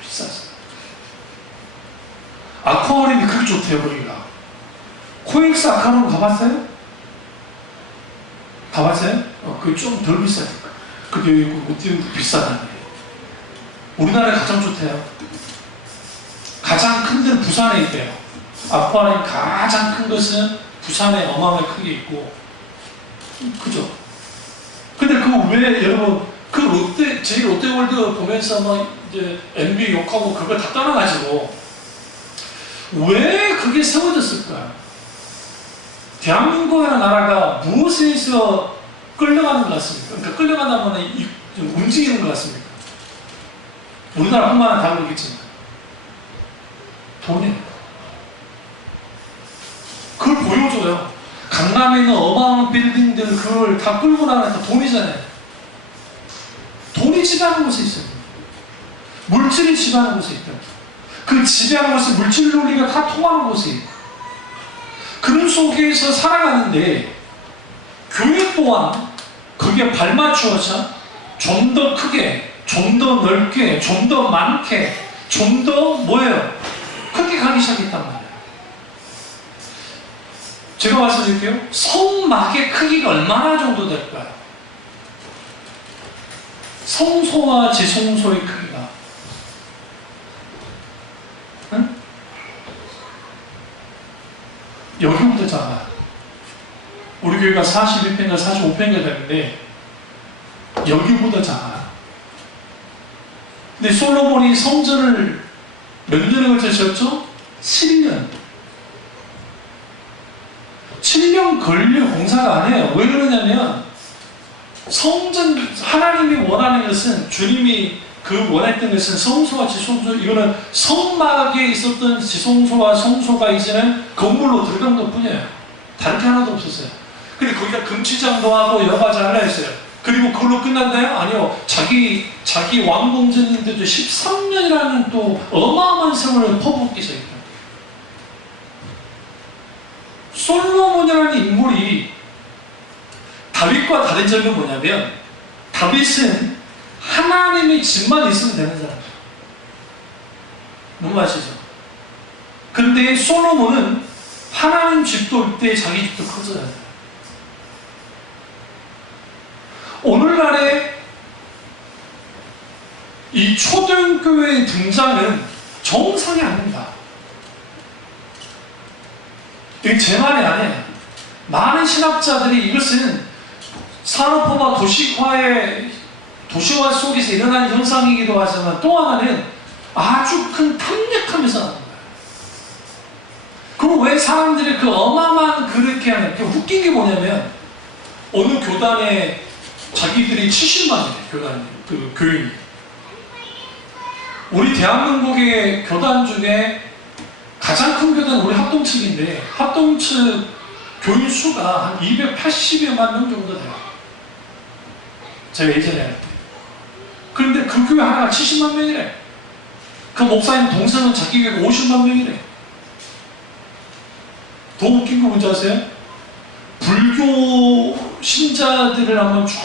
비쌌어. 아쿠아리움이 그렇게 좋대요, 거기가. 코엑스 아쿠아리움 가봤어요? 가봤어요? 그게 좀 덜 비싸니까. 그게 비싸다는 거예요. 우리나라에 가장 좋대요. 가장 큰 데는 부산에 있대요. 아쿠아리움 가장 큰 것은 부산에 어마어마하게 크게 있고, 그죠? 근데 왜 여러분, 제 롯데월드 보면서 막 이제 MB 욕하고 그걸 다 떠나가지고, 왜 그게 세워졌을까요? 대한민국이라는 나라가 무엇에서 끌려가는 것 같습니까? 그러니까 끌려간다면 움직이는 것 같습니까? 우리나라뿐만 아니라 다 그렇겠지만 돈이에요. 그걸 보여줘요. 강남에 있는 어마어마한 빌딩들 그걸 다 끌고 나가는 다 돈이잖아요. 돈이 지배하는 곳에 있어요. 물질이 지배하는 곳에 있다. 그 지배하는 곳에 물질 논리가 다 통하는 곳에 있고 그런 속에서 살아가는데 교회 또한 그게 발맞추어서 좀 더 크게, 좀 더 넓게, 좀 더 많게, 좀 더 뭐예요? 크게 가기 시작했단 말이에요. 제가 말씀드릴게요. 성막의 크기가 얼마나 정도 될까요? 성소와 지성소의 크기가. 응? 여기부터 작아요. 우리 교회가 41평인가 45평인가 되는데 여기보다 작아요. 근데 솔로몬이 성전을 몇 년에 걸쳐 지었죠? 7년. 7년 걸려 공사가 아니에요. 왜 그러냐면 성전 하나님이 원하는 것은 주님이 그 원했던 것은 성소와 지성소, 이거는 성막에 있었던 지성소와 성소가 이제는 건물로 들어간 것 뿐이에요. 다른 게 하나도 없었어요. 근데 거기가 금치장도 하고 여러 가지 하려 했어요. 그리고 그걸로 끝났나요? 아니요. 자기 왕공전인데도 13년이라는 또 어마어마한 세월을 퍼붓기 시작했다. 솔로몬이라는 인물이 다윗과 다른 점이 뭐냐면, 다윗은 하나님의 집만 있으면 되는 사람이에요. 뭔 말이죠? 근데 솔로몬은 하나님 집도 올 때 자기 집도 커져야 돼요. 오늘날의 이 초대교회의 등장은 정상이 아닙니다. 이게 제 말이 아니에요. 많은 신학자들이 이것은 산업화와 도시화 속에서 일어나는 현상이기도 하지만, 또 하나는 아주 큰 탐닉하면서 하는 거예요. 그럼 왜 사람들이 그 어마어마한 그렇게 하는, 웃긴 게 뭐냐면, 어느 교단에 자기들이 70만이래, 교단이, 그 교인이. 우리 대한민국의 교단 중에 가장 큰 교단은 우리 합동 측인데, 합동 측 교인 수가 한 280여만 명 정도 돼요. 제가 예전에 할 때. 그런데 그 교회 하나가 70만 명이래. 그 목사님 동생은 자기 교회가 50만 명이래. 더 웃긴 거 뭔지 아세요? 불교 신자들을 한번 쭉,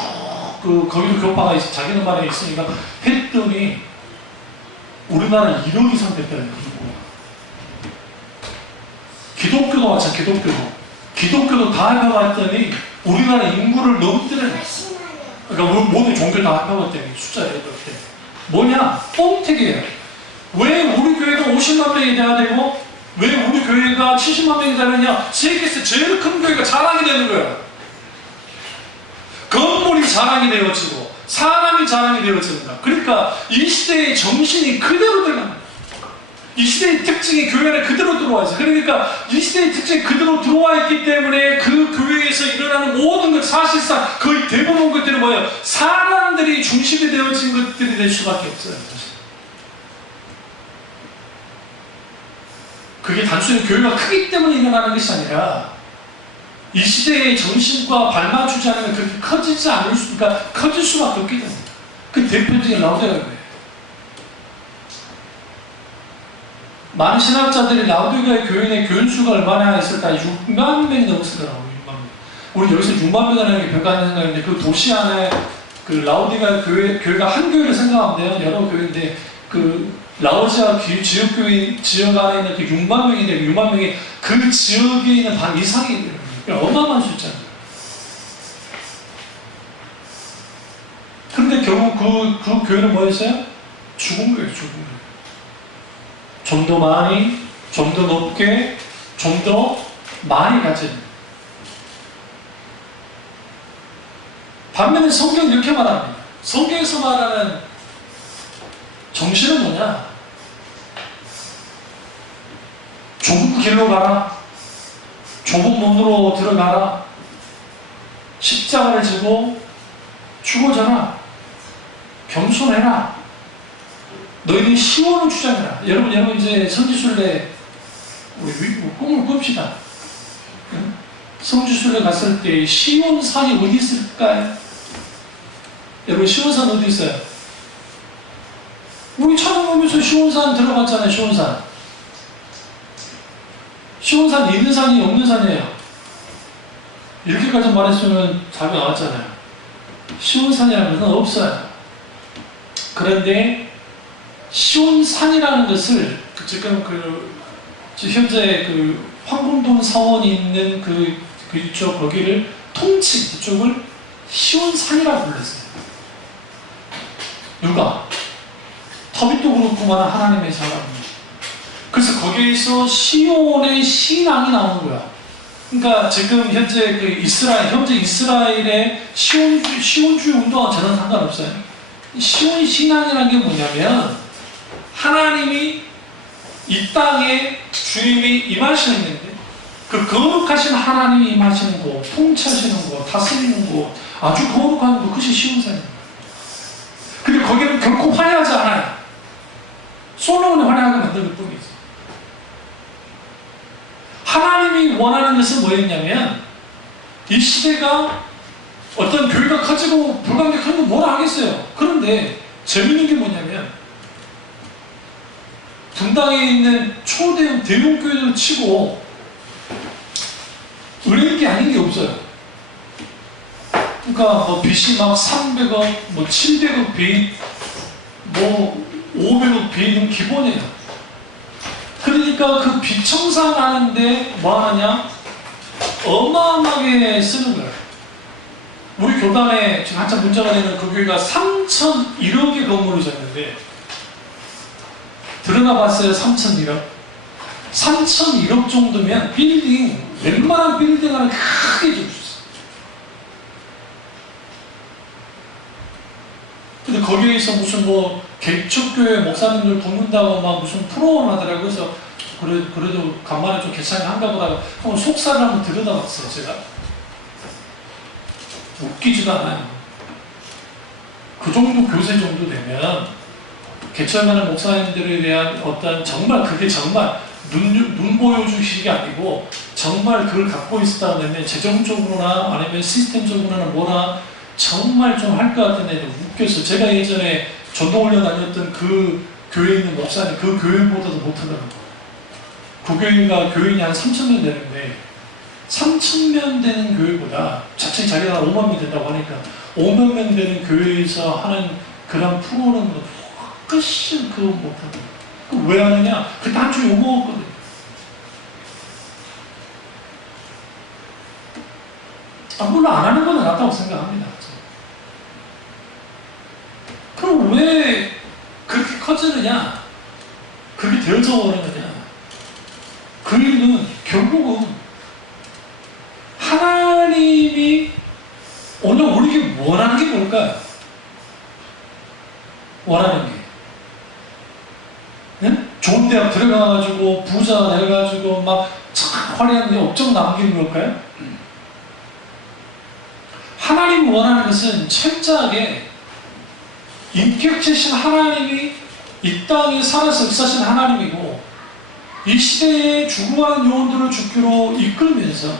거기도 교파가 있어, 자기네만에 있으니까 했더니, 우리나라 1억 이상 됐다는 거예요. 기독교도 마찬가지, 기독교도 다 합해봤더니, 우리나라 인구를 넘더래. 그러니까 모든 종교 다 합해봤더니, 숫자에 이렇게. 뭐냐? 뻥튀기예요. 왜 우리 교회가 50만 명이 돼야 되고, 왜 우리 교회가 70만 명이 되느냐? 세계에서 제일 큰 교회가 자랑이 되는 거예요. 건물이 자랑이 되어지고, 사람이 자랑이 되어진다. 그러니까 이 시대의 정신이 그대로 들어갑니다. 이 시대의 특징이 교회 안에 그대로 들어와 있어요. 그러니까 이 시대의 특징이 그대로 들어와 있기 때문에 그 교회에서 일어나는 모든 것, 사실상 거의 대부분 것들은 뭐예요? 사람들이 중심이 되어진 것들이 될 수밖에 없어요. 그게 단순히 교회가 크기 때문에 일어나는 것이 아니라, 이 시대의 정신과 발맞추지 않으면 그렇게 커지지 않을 수, 그러니까 커질 수밖에 없기 때문에. 그 대표적인 라우디게아예요. 많은 신학자들이 라우디게아 교인의 교인 수가 얼마나 있을까? 6만 명이 넘었더라고요. 6만 명. 우리 여기서 6만 명이라는 게 별거 아닌 생각인데, 그 도시 안에 그 라우디게아 교회가 한 교회를 생각하면 돼요. 여러 교회인데, 그 라오디게아 지역 안에 있는 그 6만 명인데, 6만 명이 그 지역에 있는 반 이상이 돼요. 어마어마한 숫자입니다. 그런데 결국 그 교회는 뭐였어요? 죽은 거예요, 죽은 거예요. 좀 더 많이, 좀 더 높게, 좀 더 많이 가진. 반면에 성경은 이렇게 말합니다. 성경에서 말하는 정신은 뭐냐? 좁은 길로 가라. 좁은 문으로 들어가라. 십자가를 지고 죽어져라. 겸손해라. 너희는 시온을 주장해라. 여러분 이제 성지순례 우리 꿈을 꿉시다. 성지순례 갔을 때 시온산이 어디 있을까요? 여러분 시온산 어디 있어요? 우리 찾아보면서 시온산 들어갔잖아요. 시온산 있는 산이 없는 산이에요. 이렇게까지 말했으면 답이 나왔잖아요. 시온산이라는 것은 없어요. 그런데 시온산이라는 것을 지금 현재 황금동 사원이 있는 그쪽 거기를 그쪽을 시온산이라고 불렀어요. 누가? 다윗도 그렇구만 하나님의 사람입니다. 그래서 거기에서 시온의 신앙이 나오는 거야. 그러니까 지금 현재 이스라엘의 시온주의 운동과 전혀 상관없어요. 시온 신앙이라는 게 뭐냐면 하나님이 이 땅에 주임이 임하시는 건데 그 거룩하신 하나님이 임하시는 곳, 통치하시는 곳, 다스리는 곳, 아주 거룩한 곳, 그것이 시온산입니다. 근데 거기는 결코 환영하지 않아요. 솔로몬이 환영하게 만들 뿐이지. 하나님이 원하는 것은 뭐였냐면, 이 시대가 어떤 교회가 커지고 불가능한 거 뭐라 하겠어요. 그런데 재밌는 게 뭐냐면, 분당에 있는 초대형 대형 교회를 치고 은행이 게 아닌 게 없어요. 그러니까 뭐 빚이 막 300억, 뭐 700억 빚, 뭐 500억 빚은 기본이에요. 그러니까 그 빚 청산하는데 뭐 하느냐? 어마어마하게 쓰는 거예요. 우리 교단에 지금 한참 문제가 되는 그 교회가 3,001억의 건물을 졌는데, 들어가 봤어요. 3,001억. 3,001억 정도면 빌딩, 웬만한 빌딩 하나 크게 줄 수 있어요. 근데 거기에서 무슨 뭐 개척교회 목사님들 돕는다고 막 무슨 프로그램 하더라고요. 그래서 그래도 간만에 좀 괜찮게 한가 보다가 한번 속사를 한번 들여다봤어요. 제가 웃기지도 않아요. 그 정도 교세 정도 되면 개척하는 목사님들에 대한 어떤 정말 그게 정말 눈 보여주시기 아니고 정말 그걸 갖고 있었다고 하면 재정적으로나 아니면 시스템적으로나 뭐나 정말 좀 할 것 같은데 웃겨서 제가 예전에 전도훈련 다녔던 그 교회에 있는 목사님 그 교회보다도 못하더라고요. 그 교회가 교인이 한 3,000명 되는데 3,000명 되는 교회보다 자칭 자기가 5만 명 된다고 하니까 5만 명 되는 교회에서 하는 그런 프로그램보다 훨씬 그거 못하더라고요. 왜 하느냐? 그 단추 요거거든요. 물론 안 하는 건 낫다고 생각합니다. 그럼 왜 그렇게 커지느냐? 그게 되어져 버리느냐? 그 이유는 결국은 하나님이 오늘 우리에게 원하는 게 뭘까요? 원하는 게. 네? 좋은 대학 들어가가지고 부자 돼가지고 막 화려한 업적 남기는 걸까요? 하나님 원하는 것은 철저하게 인격체신 하나님이 이 땅에 살아서 역사하신 하나님이고 이 시대에 죽어가는 영혼들을 주기로 이끌면서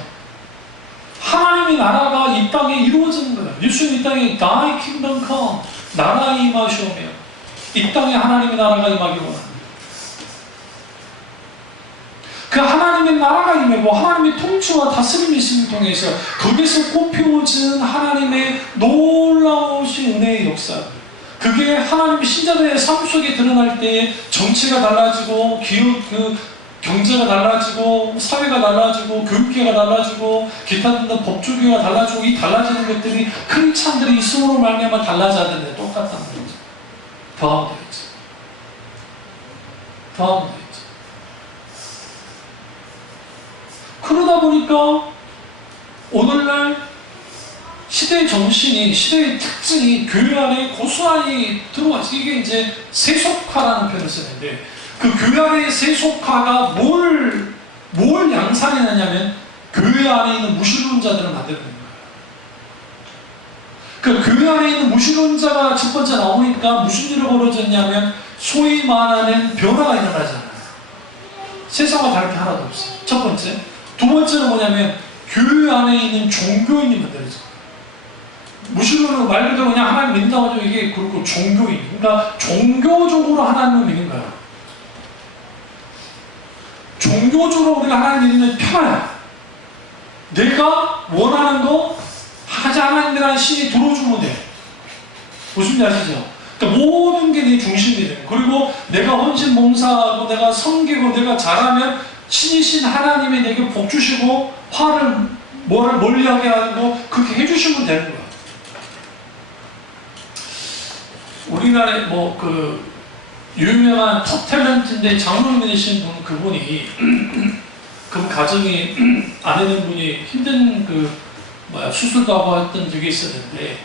하나님의 나라가 이 땅에 이루어지는 거예요. 예수님 이 땅에 Thy kingdom come, 나라 임하시오며 이 땅에 하나님의 나라가 임하기로 합니다. 그 하나님의 나라가 임하고 하나님의 통치와 다스림의 있음을 통해서 거기서 꽃피워지는 하나님의 놀라우신 은혜의 역사, 그게 하나님의 신자들의 삶 속에 드러날 때 정치가 달라지고 경제가 달라지고 사회가 달라지고 교육계가 달라지고 기타 등등 법조계가 달라지고 이 달라지는 것들이 크리스찬들이 있음으로 말미암아 달라져야 되는데 똑같다는 거죠. 더하면 되겠죠. 더하면 되겠죠. 그러다 보니까 오늘날 시대의 정신이, 시대의 특징이 교회 안에 고스란히 들어왔어요. 이게 이제 세속화라는 표현을 쓰는데 그 교회 안의 세속화가 뭘 양산해내냐면 교회 안에 있는 무신론자들을 만드는 거예요. 그 교회 안에 있는 무신론자가 첫 번째 나오니까 무슨 일이 벌어졌냐면 소위 말하는 변화가 일어나잖아요. 세상과 다를 게 하나도 없어요. 첫 번째. 두 번째는 뭐냐면 교회 안에 있는 종교인이 만들어져요. 무신론은 말 그대로 그냥 하나님 믿는다고 하죠. 이게 그렇고 종교인. 그러니까 종교적으로 하나님을 믿는 거야. 종교적으로 우리가 하나님 믿는 편해요. 내가 원하는 거 하지 하나님이라는 신이 들어주면 돼. 무슨 말 아시죠? 그러니까 모든 게 내 중심이 돼요. 그리고 내가 헌신 봉사하고 내가 섬기고 내가 잘하면 신이신 하나님이 내게 복 주시고 화를 멀리하게 하고 그렇게 해주시면 되는 거야. 우리나라에 유명한 톱 탤런트인데 장로님이신 분, 그분이 그 가정이 안 되는 분이 힘든 수술도 하고 했던 적이 있었는데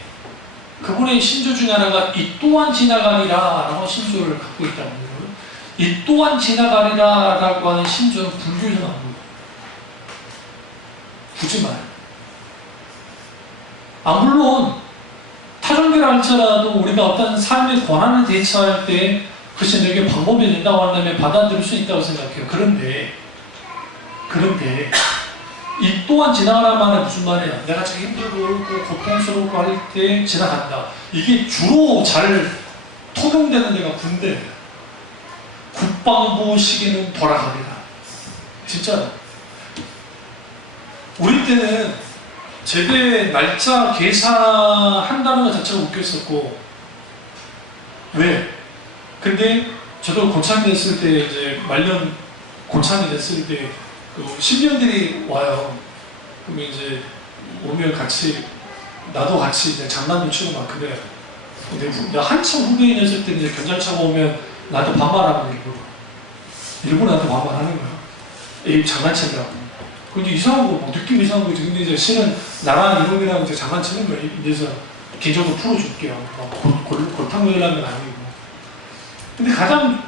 그분의 신조 중에 하나가 이 또한 지나가리라 라고 신조를 갖고 있다고 해요. 이 또한 지나가리라 라고 하는 신조는 불교에서 나온 거예요. 굳이 말. 물론 다 타종교라 할지라도 우리가 어떤 삶의 고난을 대처할 때 그것이 내게 방법이 된다고 한다면 받아들일 수 있다고 생각해요. 그런데 이 또한 지나가란 말은 무슨 말이야? 내가 참 힘들고 어렵고 고통스럽고 할 때 지나간다. 이게 주로 잘 통용되는 데가 군대예요. 국방부 시기는 돌아갑니다. 진짜로. 우리 때는 제대 날짜 계산한다는 것 자체가 웃겼었고, 왜? 근데 저도 고참이 됐을 때, 이제 말년 고참이 됐을 때, 그 신병들이 와요. 그러면 이제 오면 같이, 나도 같이 이제 장난도 치고 막 그래요. 근데 나 한참 후배인이었을 때 이제 견장차가 오면 나한테 반말하는 일부러 나한테 반말하는 거야. 에이, 장난친다고. 근데 이상한 거, 뭐 느낌 이상한 거지. 근데 이제 실은 나랑 이놈이랑 이제 장난치는 거야. 이제서 긴장도 풀어줄게요. 골탕 먹으려는 건 아니고. 근데 가장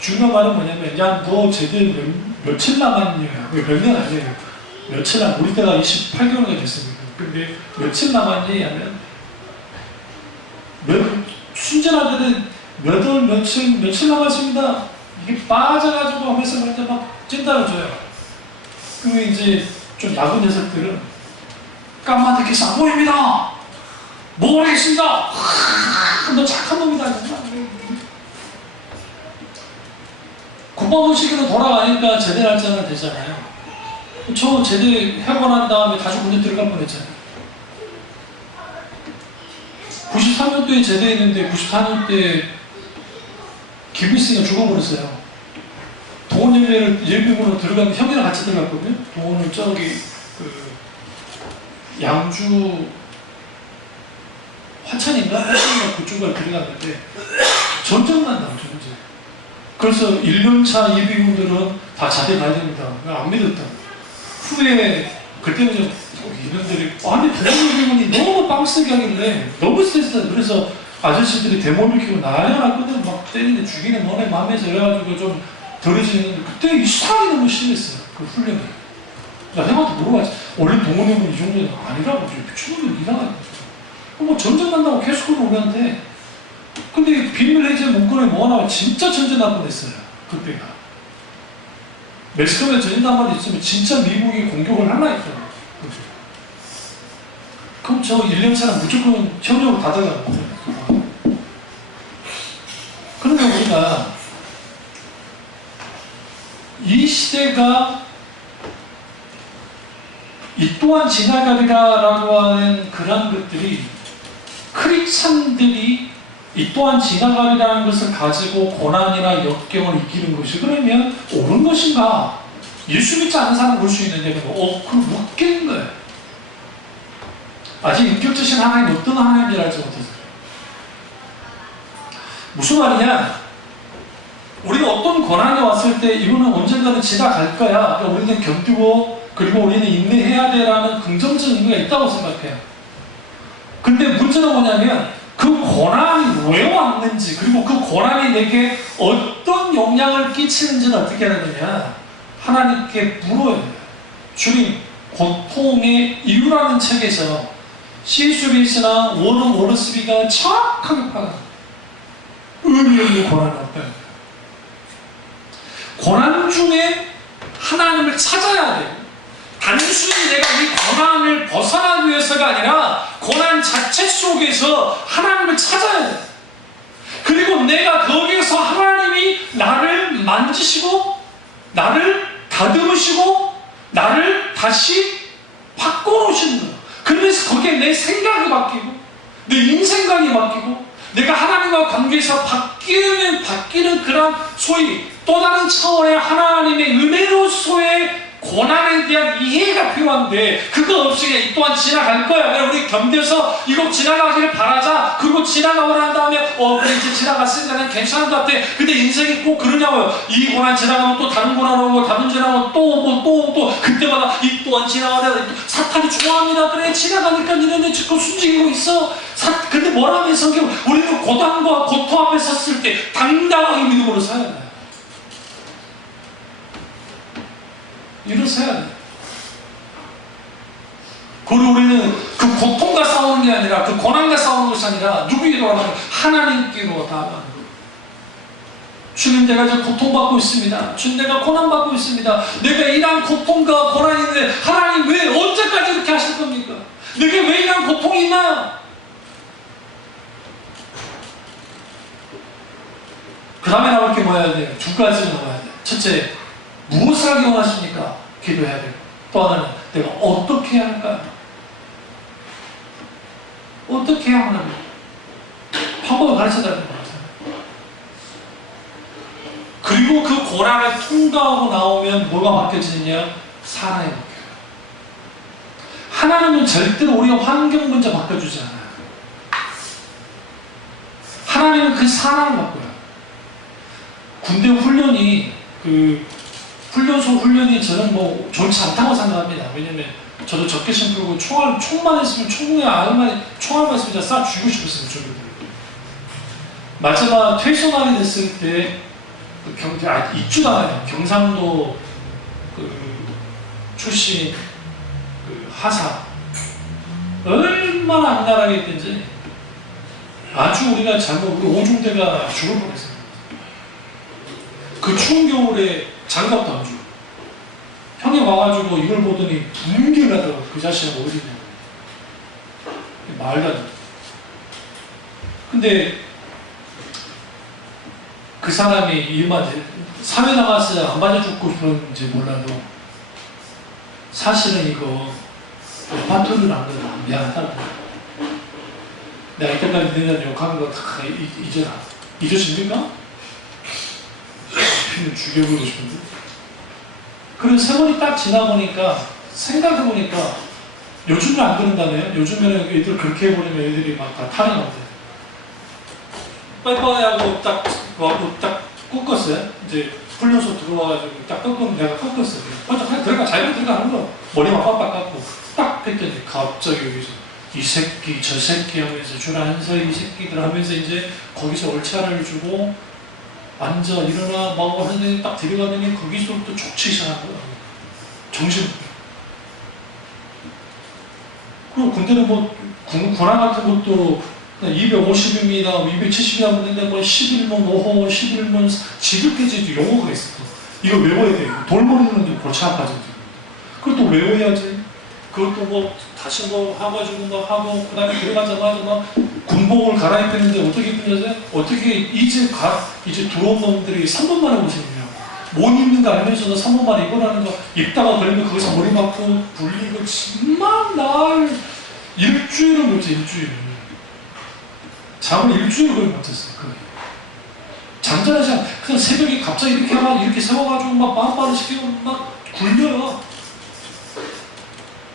중요한 말은 뭐냐면, 야, 너 제대 며칠 남았냐? 몇 년 아니에요. 며칠 우리 때가 28개월가 됐습니다. 근데 며칠 남았니? 하면, 순전할 때는 며칠 남았습니다. 이게 빠져가지고 하면서 막 찐따를 줘요. 그러면 이제 좀 야구 녀석들은 까마득해서 안 보입니다. 모르겠습니다. 너 착한 놈이다. 국방부 시기로 돌아가니까 제대 날짜는 되잖아요. 저 제대 하고 난 다음에 다시 군대 들어갈 뻔했잖아요. 93년도에 제대했는데 94년도에 김일성이 죽어버렸어요. 동원연례를 예비군으로 들어가면 형이랑 같이 들어갔거든요. 동원을 저기 그 양주 화천인가 그쪽을 들어갔는데 전쟁만 나오죠. 이제. 그래서 1년차 예비군들은 다 자대 가야 됩니다. 안 믿었다. 후에 그때는 이분들이 아니 동원예비군이 너무 빡세게 하길래 너무 스트레스다. 그래서 아저씨들이 대모를 키고 난리가 났거든. 막 때리는 죽이는 너네 마음에서 이래가지고 좀 덜해지는데 그때 이상하게 너무 심했어요. 그 훈련이. 나 형한테 물어봤지. 원래 동원형은 이 정도는 아니라고. 미친놈이 이상하게. 뭐 전쟁 난다고 계속 그러고 우리한테. 근데 비밀 해제 문건에 뭐 하나 진짜 전쟁 날 뻔했어요. 그때가. 멕시코에 전쟁 난 말이 있으면 진짜 미국이 공격을 하려 했어요. 그럼 저 1년차는 무조건 협력으로 다 들어가는 거예요. 그러면 우리가 이 시대가 이 또한 지나가리라라고 하는 그런 것들이 크리스찬들이 이 또한 지나가리라는 것을 가지고 고난이나 역경을 이기는 것이 그러면 옳은 것인가? 예수 믿지 않는 사람 볼 수 있는데 그럼 웃기는 거예요. 아직 인격적인 하나님 어떤 하나님인지 알지 못해서 무슨 말이냐? 우리가 어떤 고난이 왔을 때 이거는 언젠가는 지나갈 거야. 그러니까 우리는 견디고 그리고 우리는 인내해야 돼라는 긍정적인 의미가 있다고 생각해요. 근데 문제는 뭐냐면 그 고난이 왜 왔는지 그리고 그 고난이 내게 어떤 영향을 끼치는지는 어떻게 하는 거냐? 하나님께 물어야 돼요. 주님, 고통의 이유라는 책에서 C.S. 루이스나 워런 워러스비가 정확하게 파악합니다. 의미 없는 고난이 없다. 고난 중에 하나님을 찾아야 돼요. 단순히 내가 이 고난을 벗어나기 위해서가 아니라 고난 자체 속에서 하나님을 찾아야 돼요. 그리고 내가 거기에서 하나님이 나를 만지시고 나를 다듬으시고 나를 다시 바꿔놓으시는 거예요. 그래서 거기에 내 생각이 바뀌고 내 인생관이 바뀌고 내가 하나님과 관계에서 바뀌는 그런 소위 또 다른 차원의 하나님의 은혜로서의 고난에 대한 이해가 필요한데 그거 없이 이 또한 지나갈 거야. 그냥 우리 견뎌서 이거 지나가기를 바라자. 그리고 지나가고 난 다음에 그래 이제 지나갔으니까 난 괜찮은 것 같아. 근데 인생이 꼭 그러냐고요. 이 고난 지나가면 또 다른 고난 오고 다른 지나가면 또 오고 또 그때마다 이 또한 지나가려. 사탄이 좋아합니다. 그래 지나가니까 니네는 지금 숨지고 있어. 근데 뭐라면 성경 우리는 고난과 고통 앞에 섰을 때 당당하게 믿음으로 살아야 돼. 일어서야 돼. 그리고 우리는 그 고통과 싸우는 게 아니라, 그 고난과 싸우는 것이 아니라 누구에게로 가면 하나님께로 나아가는 거예요. 주님, 내가 이제 고통받고 있습니다. 주님, 내가 고난받고 있습니다. 내가 이러한 고통과 고난이 있는데 하나님 왜 언제까지 이렇게 하실 겁니까? 내게 왜 이러한 고통이 있나요? 그 다음에 나올 게 뭐야 돼요? 두 가지를 나와야 돼요. 첫째, 무엇을 하기 원하십니까? 기도해야 돼요. 또 하나는 내가 어떻게 해야 할까요? 어떻게 해야만 합니까? 방법을 가르쳐달라는 거예요. 그리고 그 고난을 통과하고 나오면 뭐가 바뀌어지느냐? 사랑이 바뀌어요. 하나님은 절대로 우리가 환경 먼저 바꿔주지 않아요. 하나님은 그 사랑을 바꿔요. 군대 훈련이, 그 훈련소 훈련이 저는 뭐 좋지 않다고 생각합니다. 왜냐면 저도 적개심 풀고 총만 있으면 총알만 있으면 싹 죽이고 싶었어요. 저희들. 마지막 퇴소날이 됐을 때 입주당해요. 경상도 출신 하사. 얼마나 악랄하게 했든지 아주 우리 오중대가 죽을 뻔했어요. 그 추운 겨울에 장갑도 안 주고 형이 와가지고 이걸 보더니 분개를 하더라고. 그 자식은 어디냐. 말도 안 돼. 근데 그 사람이 일만 사회 나가서 안 맞아 죽고 싶었는지 몰라도 사실은 이거 파토를 안 거다. 미안하다고. 내가 이때까지 너네들 욕하는 거 다 잊어라. 잊으십니까? 죽여보고 싶은데. 그런 세월이 딱 지나보니까 생각해보니까 요즘은 안 그런다네요. 요즘에는 애들 그렇게 해버리면 애들이 막 다 탈이 나오대. 빠이빠이하고 딱 꺾었어요. 이제 훈련소 들어와가지고 딱 꺾으면 내가 꺾었어요. 먼저 그냥 들어가, 자기가 들어가는 거. 머리만 빡빡 깎고 딱 했더니 갑자기 여기서 이 새끼 저 새끼 하면서 줄안서 이 새끼들 하면서 이제 거기서 얼차를 주고 앉아 일어나 막 하는데 딱 들어가더니 거기서부터 족치기 시작하고요. 정신. 그리고 군대는 뭐 군화 같은 것도 250입니다, 270이나 보는데 뭐 11문 5호, 11문 지극해지도 용어가 있어. 이거 외워야 돼. 돌머리는 좀 골치 아파져. 그것도 외워야지. 그것도 뭐 다시 뭐 해가지고 뭐 하고 그다음에 들어가자마자 막 군복을 갈아입히는데 어떻게 입히냐면 어떻게 이제 들어온 놈들이 3분 만에 오시느냐. 못 입는 거 알면서도 3분 만에 입으라는 거 입다가 걸리면 거기서 머리 맞고 불리고 정말 날 일주일을 못해. 일주일을. 잠을 일주일을 거의 못했어요. 잠자는 시간 그냥 새벽에 갑자기 이렇게 세워가지고 막 마음바로 시키고 막 굴려요.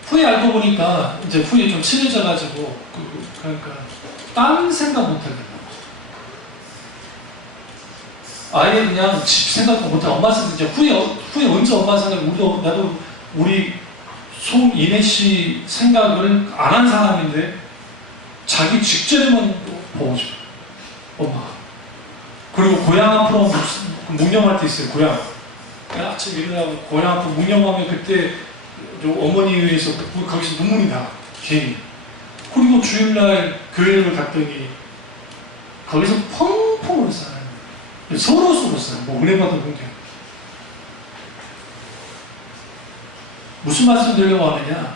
후에 알고 보니까 이제 후에 좀 친해져가지고 그러니까 딴 생각 못하겠다. 아예 그냥 집 생각도 못해. 엄마 생각 이제 후에 언제 엄마 생각 나도 우리 송인혜 씨 생각을 안 한 사람인데 자기 직전에만 보고 싶어. 엄마가. 그리고 고향 앞으로 묵념할 때 있어요. 고향. 아침에 일어나고 고향 앞으로 묵념하면 그때 어머니에 의해서 거기서 눈물이 나. 괜히. 그리고 주일날 교회를 갔더니 거기서 펑펑 울었어요. 서로 울었어요. 뭐 은혜 받은 공개. 무슨 말씀 드리려고 하느냐?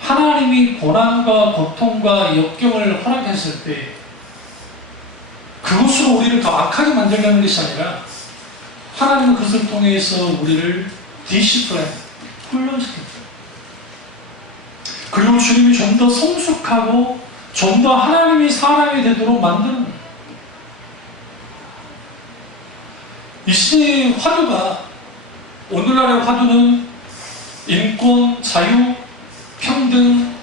하나님이 고난과 고통과 역경을 허락했을 때 그것으로 우리를 더 악하게 만들게 하는 것이 아니라 하나님은 그것을 통해서 우리를 디시플레인, 훈련시킵니다. 그리고 주님이 좀 더 성숙하고 좀 더 하나님이 사람이 되도록 만드는 거예요. 이 시대의 화두가, 오늘날의 화두는 인권, 자유, 평등,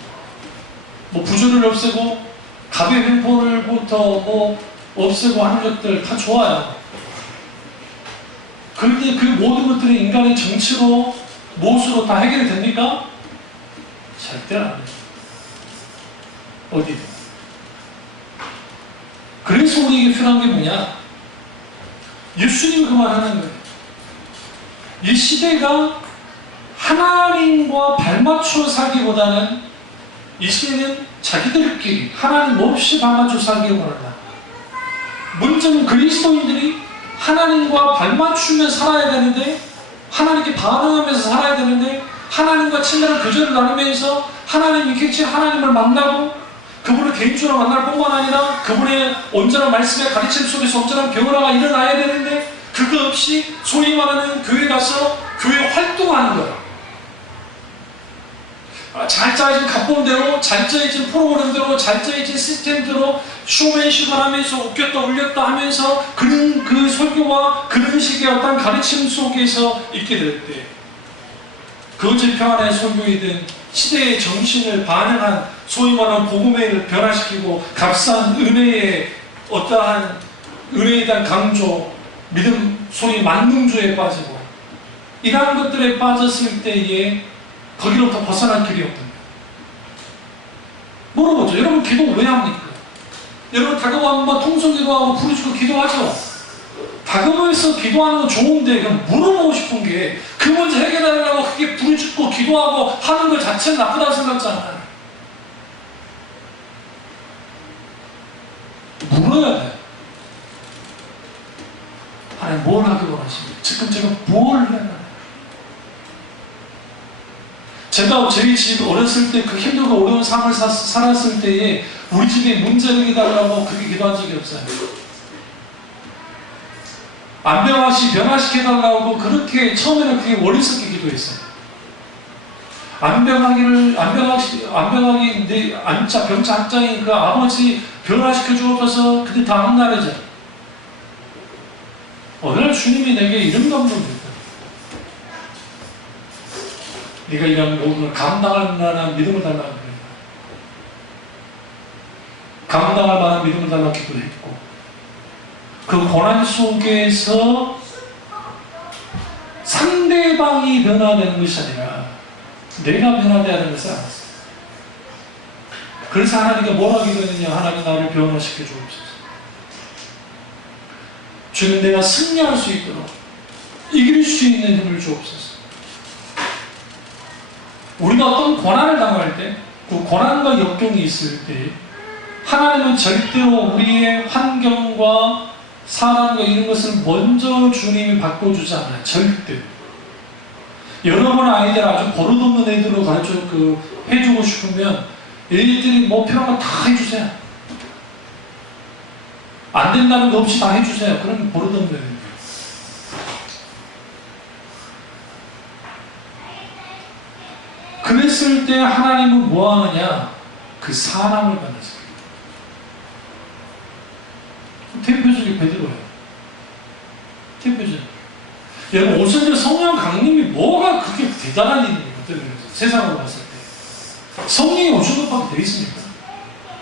뭐 부조를 없애고 갑의 횡포를부터 뭐 없애고 하는 것들 다 좋아요. 그런데 그 모든 것들이 인간의 정치로, 무엇으로 다 해결이 됩니까? 절대 안 돼요. 어디? 그래서 우리에게 필요한 게 뭐냐? 예수님이 그 말하는 거예요. 이 시대가 하나님과 발맞춰 살기보다는 이 시대는 자기들끼리 하나님 없이 발맞춰 살기를 원한다. 문제는 그리스도인들이 하나님과 발맞추며 살아야 되는데, 하나님께 반응하면서 살아야 되는데, 하나님과 친밀한 교제를 나누면서 하나님 있겠지 하나님을 만나고 그분을 개인적으로 만날 뿐만 아니라 그분의 온전한 말씀의 가르침 속에서 온전한 변화가 일어나야 되는데, 그거 없이 소위 말하는 교회 가서 교회 활동하는 거예요. 잘 짜여진 각본대로, 잘 짜여진 프로그램대로, 잘 짜여진 시스템대로 쇼맨십을 하면서 웃겼다 울렸다 하면서 그런 그 설교와 그런 식의 어떤 가르침 속에서 있게 될 때, 거짓 평안의 설교이든 시대의 정신을 반영한 소위 말하는 복음을 변화시키고 값싼 은혜의 어떠한 은혜에 대한 강조, 믿음, 소위 만능주의에 빠지고 이러한 것들에 빠졌을 때에 거기로부터 벗어날 길이 없답니다. 물어보죠. 여러분 기도 왜 합니까? 여러분 다급하면 뭐 통성기도하고 부르짖고 기도하죠. 다급해서 기도하는 건 좋은데, 그냥 물어보고 싶은 게 그 문제 해결하려고 그게 부르짖고 기도하고 하는 것 자체는 나쁘다고 생각하잖아요. 물어야 돼. 하나님 뭘 하기 원하십니까? 지금 제가 뭘 해야 하나요? 제가 저희 집 어렸을 때 그 힘들고 어려운 삶을 살았을 때에 우리 집에 문제를 해결하려고 그렇게 기도한 적이 없어요. 변화시켜달라고 그렇게 처음에는 그게 원리스럽게 기도했어요. 병자 학자인 그 아버지 변화시켜 주옵소서. 그때 다음 날이죠. 어느 날 주님이 내게 이런 감동을 줬다. 네가 이런 모든 감당할 만한 믿음을 달라고 그래. 감당할 만한 믿음을 달라고 기도했고, 그 고난 속에서 상대방이 변화되는 것이 아니라 내가 변화되어야 하는 것을 알았어요. 그래서 하나님께 뭐라고 기도했느냐? 하나님 나를 변화시켜 주옵소서. 주님 내가 승리할 수 있도록 이길 수 있는 힘을 주옵소서. 우리가 어떤 고난을 당할 때, 그 고난과 역경이 있을 때 하나님은 절대로 우리의 환경과 사람과 이런 것을 먼저 주님이 바꿔주지 않아요. 절대. 여러분 아이들 아주 버릇없는 애들로 해주고 싶으면 애들이 뭐 필요한 거 다 해주세요. 안 된다는 거 없이 다 해주세요. 그러면 버릇없는 애들. 그랬을 때 하나님은 뭐 하느냐? 그 사람을 만나세요. 대표적인 베드로예요. 대표적. 여러분 오순절 성령 강림이 뭐가 그렇게 대단한 일입니까? 세상으로 봤을 때 성령이 오신 것밖에 돼 있습니까?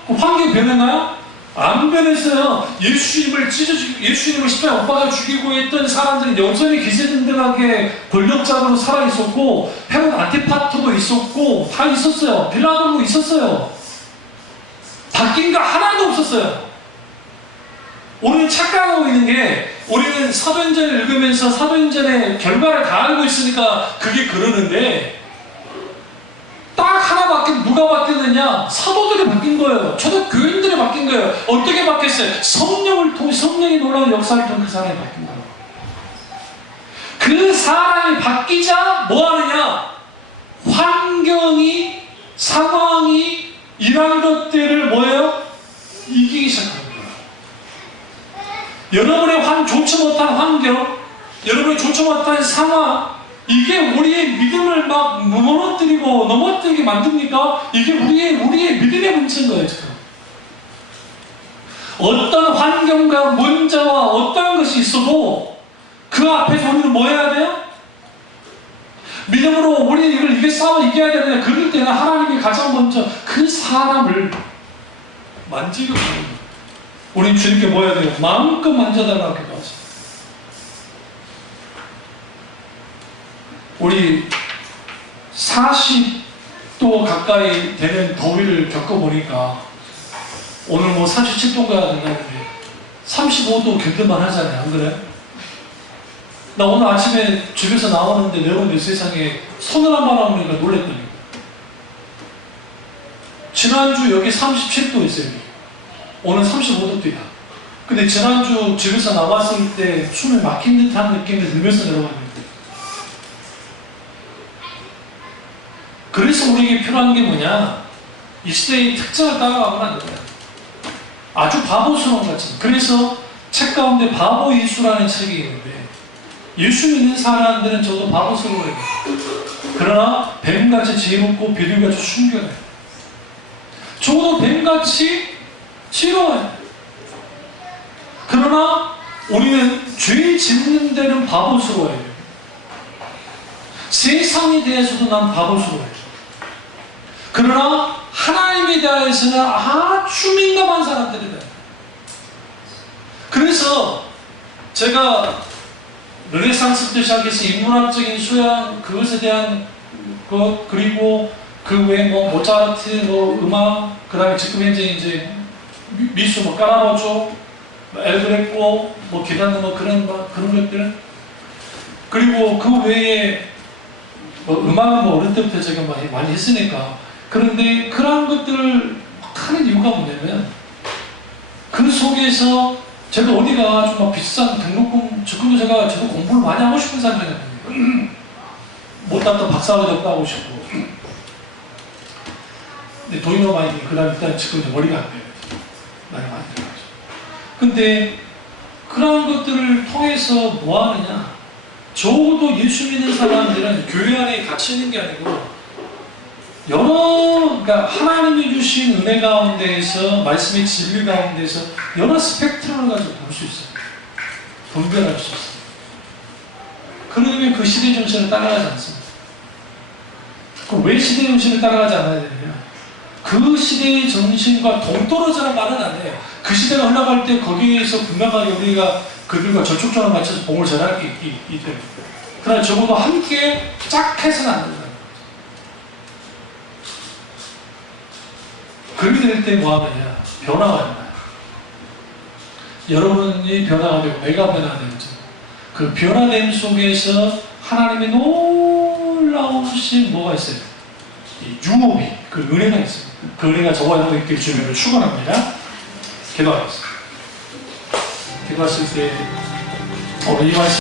그 환경이 변했나요? 안 변했어요. 예수님을 십자가에 못 박아 죽이고 했던 사람들이 여전히 기세등등하게 권력자로 살아있었고, 헤롯 안티파터도 있었고 다 있었어요. 빌라도도 있었어요. 바뀐 거 하나도 없었어요. 우리는 착각하고 있는 게, 우리는 사도행전을 읽으면서 사도행전의 결과를 다 알고 있으니까 그게 그러는데, 딱 하나 바뀐, 누가 바뀌었느냐? 사도들이 바뀐 거예요. 초대교인들이 바뀐 거예요. 어떻게 바뀌었어요? 성령을 통해, 성령이 놀라운 역사를 통해 그 사람이 바뀐 거예요. 그 사람이 바뀌자 뭐 하느냐? 환경이, 상황이, 이런 것들을 뭐예요? 이기기 시작합니다. 여러분의 좋지 못한 환경, 여러분의 좋지 못한 상황, 이게 우리의 믿음을 막 넘어뜨리게 만듭니까? 이게 우리의 믿음의 문제인 거예요, 지금. 어떤 환경과 문제와 어떠한 것이 있어도 그 앞에서 우리는 뭐 해야 돼요? 믿음으로 우리는 이걸 싸워 이겨야 되는데, 그럴 때는 하나님이 가장 먼저 그 사람을 만지려고 합니다. 우리 주님께 뭐 해야 돼요? 마음껏 만져달라고 기도하죠. 우리 40도 가까이 되는 더위를 겪어보니까, 오늘 뭐 37도가 된다는데 35도 견딜만 하잖아요. 안 그래요? 나 오늘 아침에 집에서 나오는데 여러분들 세상에 서늘한 바람 오니까 놀랬더니 지난주 여기 37도였어요. 여기. 오늘 35도입니다. 근데 지난주 집에서 나왔을 때 숨이 막힌 듯한 느낌이 들면서 내려갔는데, 그래서 우리에게 필요한 게 뭐냐? 이 시대의 특징을 따라가면 안 돼요. 아주 바보스러운 거지. 그래서 책 가운데 바보 예수라는 책이 있는데, 예수 믿는 사람들은 저도 바보스러워요. 그러나 뱀같이 지혜롭고 비둘기같이 순결해요. 저도 뱀같이 지혜로워요. 그러나 우리는 죄 짓는 데는 바보스러워요. 세상에 대해서도 난 바보스러워요. 그러나 하나님에 대해서는 아주 민감한 사람들이다. 그래서 제가 르네상스 때 시작해서 인문학적인 소양, 그것에 대한 것, 그리고 그 외에 뭐 모차르트, 뭐 음악, 그 다음에 지금 현재 이제 미술, 뭐 까라바조, 엘그레코, 뭐 기타는 뭐 그런 것들, 그리고 그 외에 뭐 음악은 뭐 어릴 때부터 제가 많이 했으니까. 그런데 그런 것들을 하는 이유가 뭐냐면, 그 속에서 제가 어디 가가지고 막 비싼 등록금, 저도 공부를 많이 하고 싶은 사람이거든요. 못하다 박사학위도 따고 싶고. 근데 돈이 너무 많이 들고, 그 다음에 일단 지금 머리가 안 돼요. 나이 많이 들어가죠. 근데 그런 것들을 통해서 뭐 하느냐? 적어도 예수 믿는 사람들은 교회 안에 갇혀 있는 게 아니고, 그러니까 하나님이 주신 은혜 가운데에서, 말씀의 진리 가운데에서 여러 스펙트럼을 가지고 볼 수 있어요. 분별할 수 있어요. 그러면 그 시대 정신을 따라가지 않습니다. 왜 시대 정신을 따라가지 않아야 되느냐? 그 시대의 정신과 동떨어져라 말은 안 해요. 그 시대가 흘러갈 때 거기에서 분명하게 우리가 그들과 절촉점을 맞춰서 봉을 전할 게 있대요. 그러나 적어도 함께 짝해서는 안 된다. 그렇게 될 때 뭐 하느냐? 변화가 있나요? 여러분이 변화가 되고 내가 변화가 되죠. 그 변화됨 속에서 하나님의 놀라우신 뭐가 있어요? 이 유업이, 그 은혜가 있어요. 그 은혜가 저와 여러분 있길 주님을 축원합니다. 기도하겠습니다. 기도하실 때 오늘 이 말씀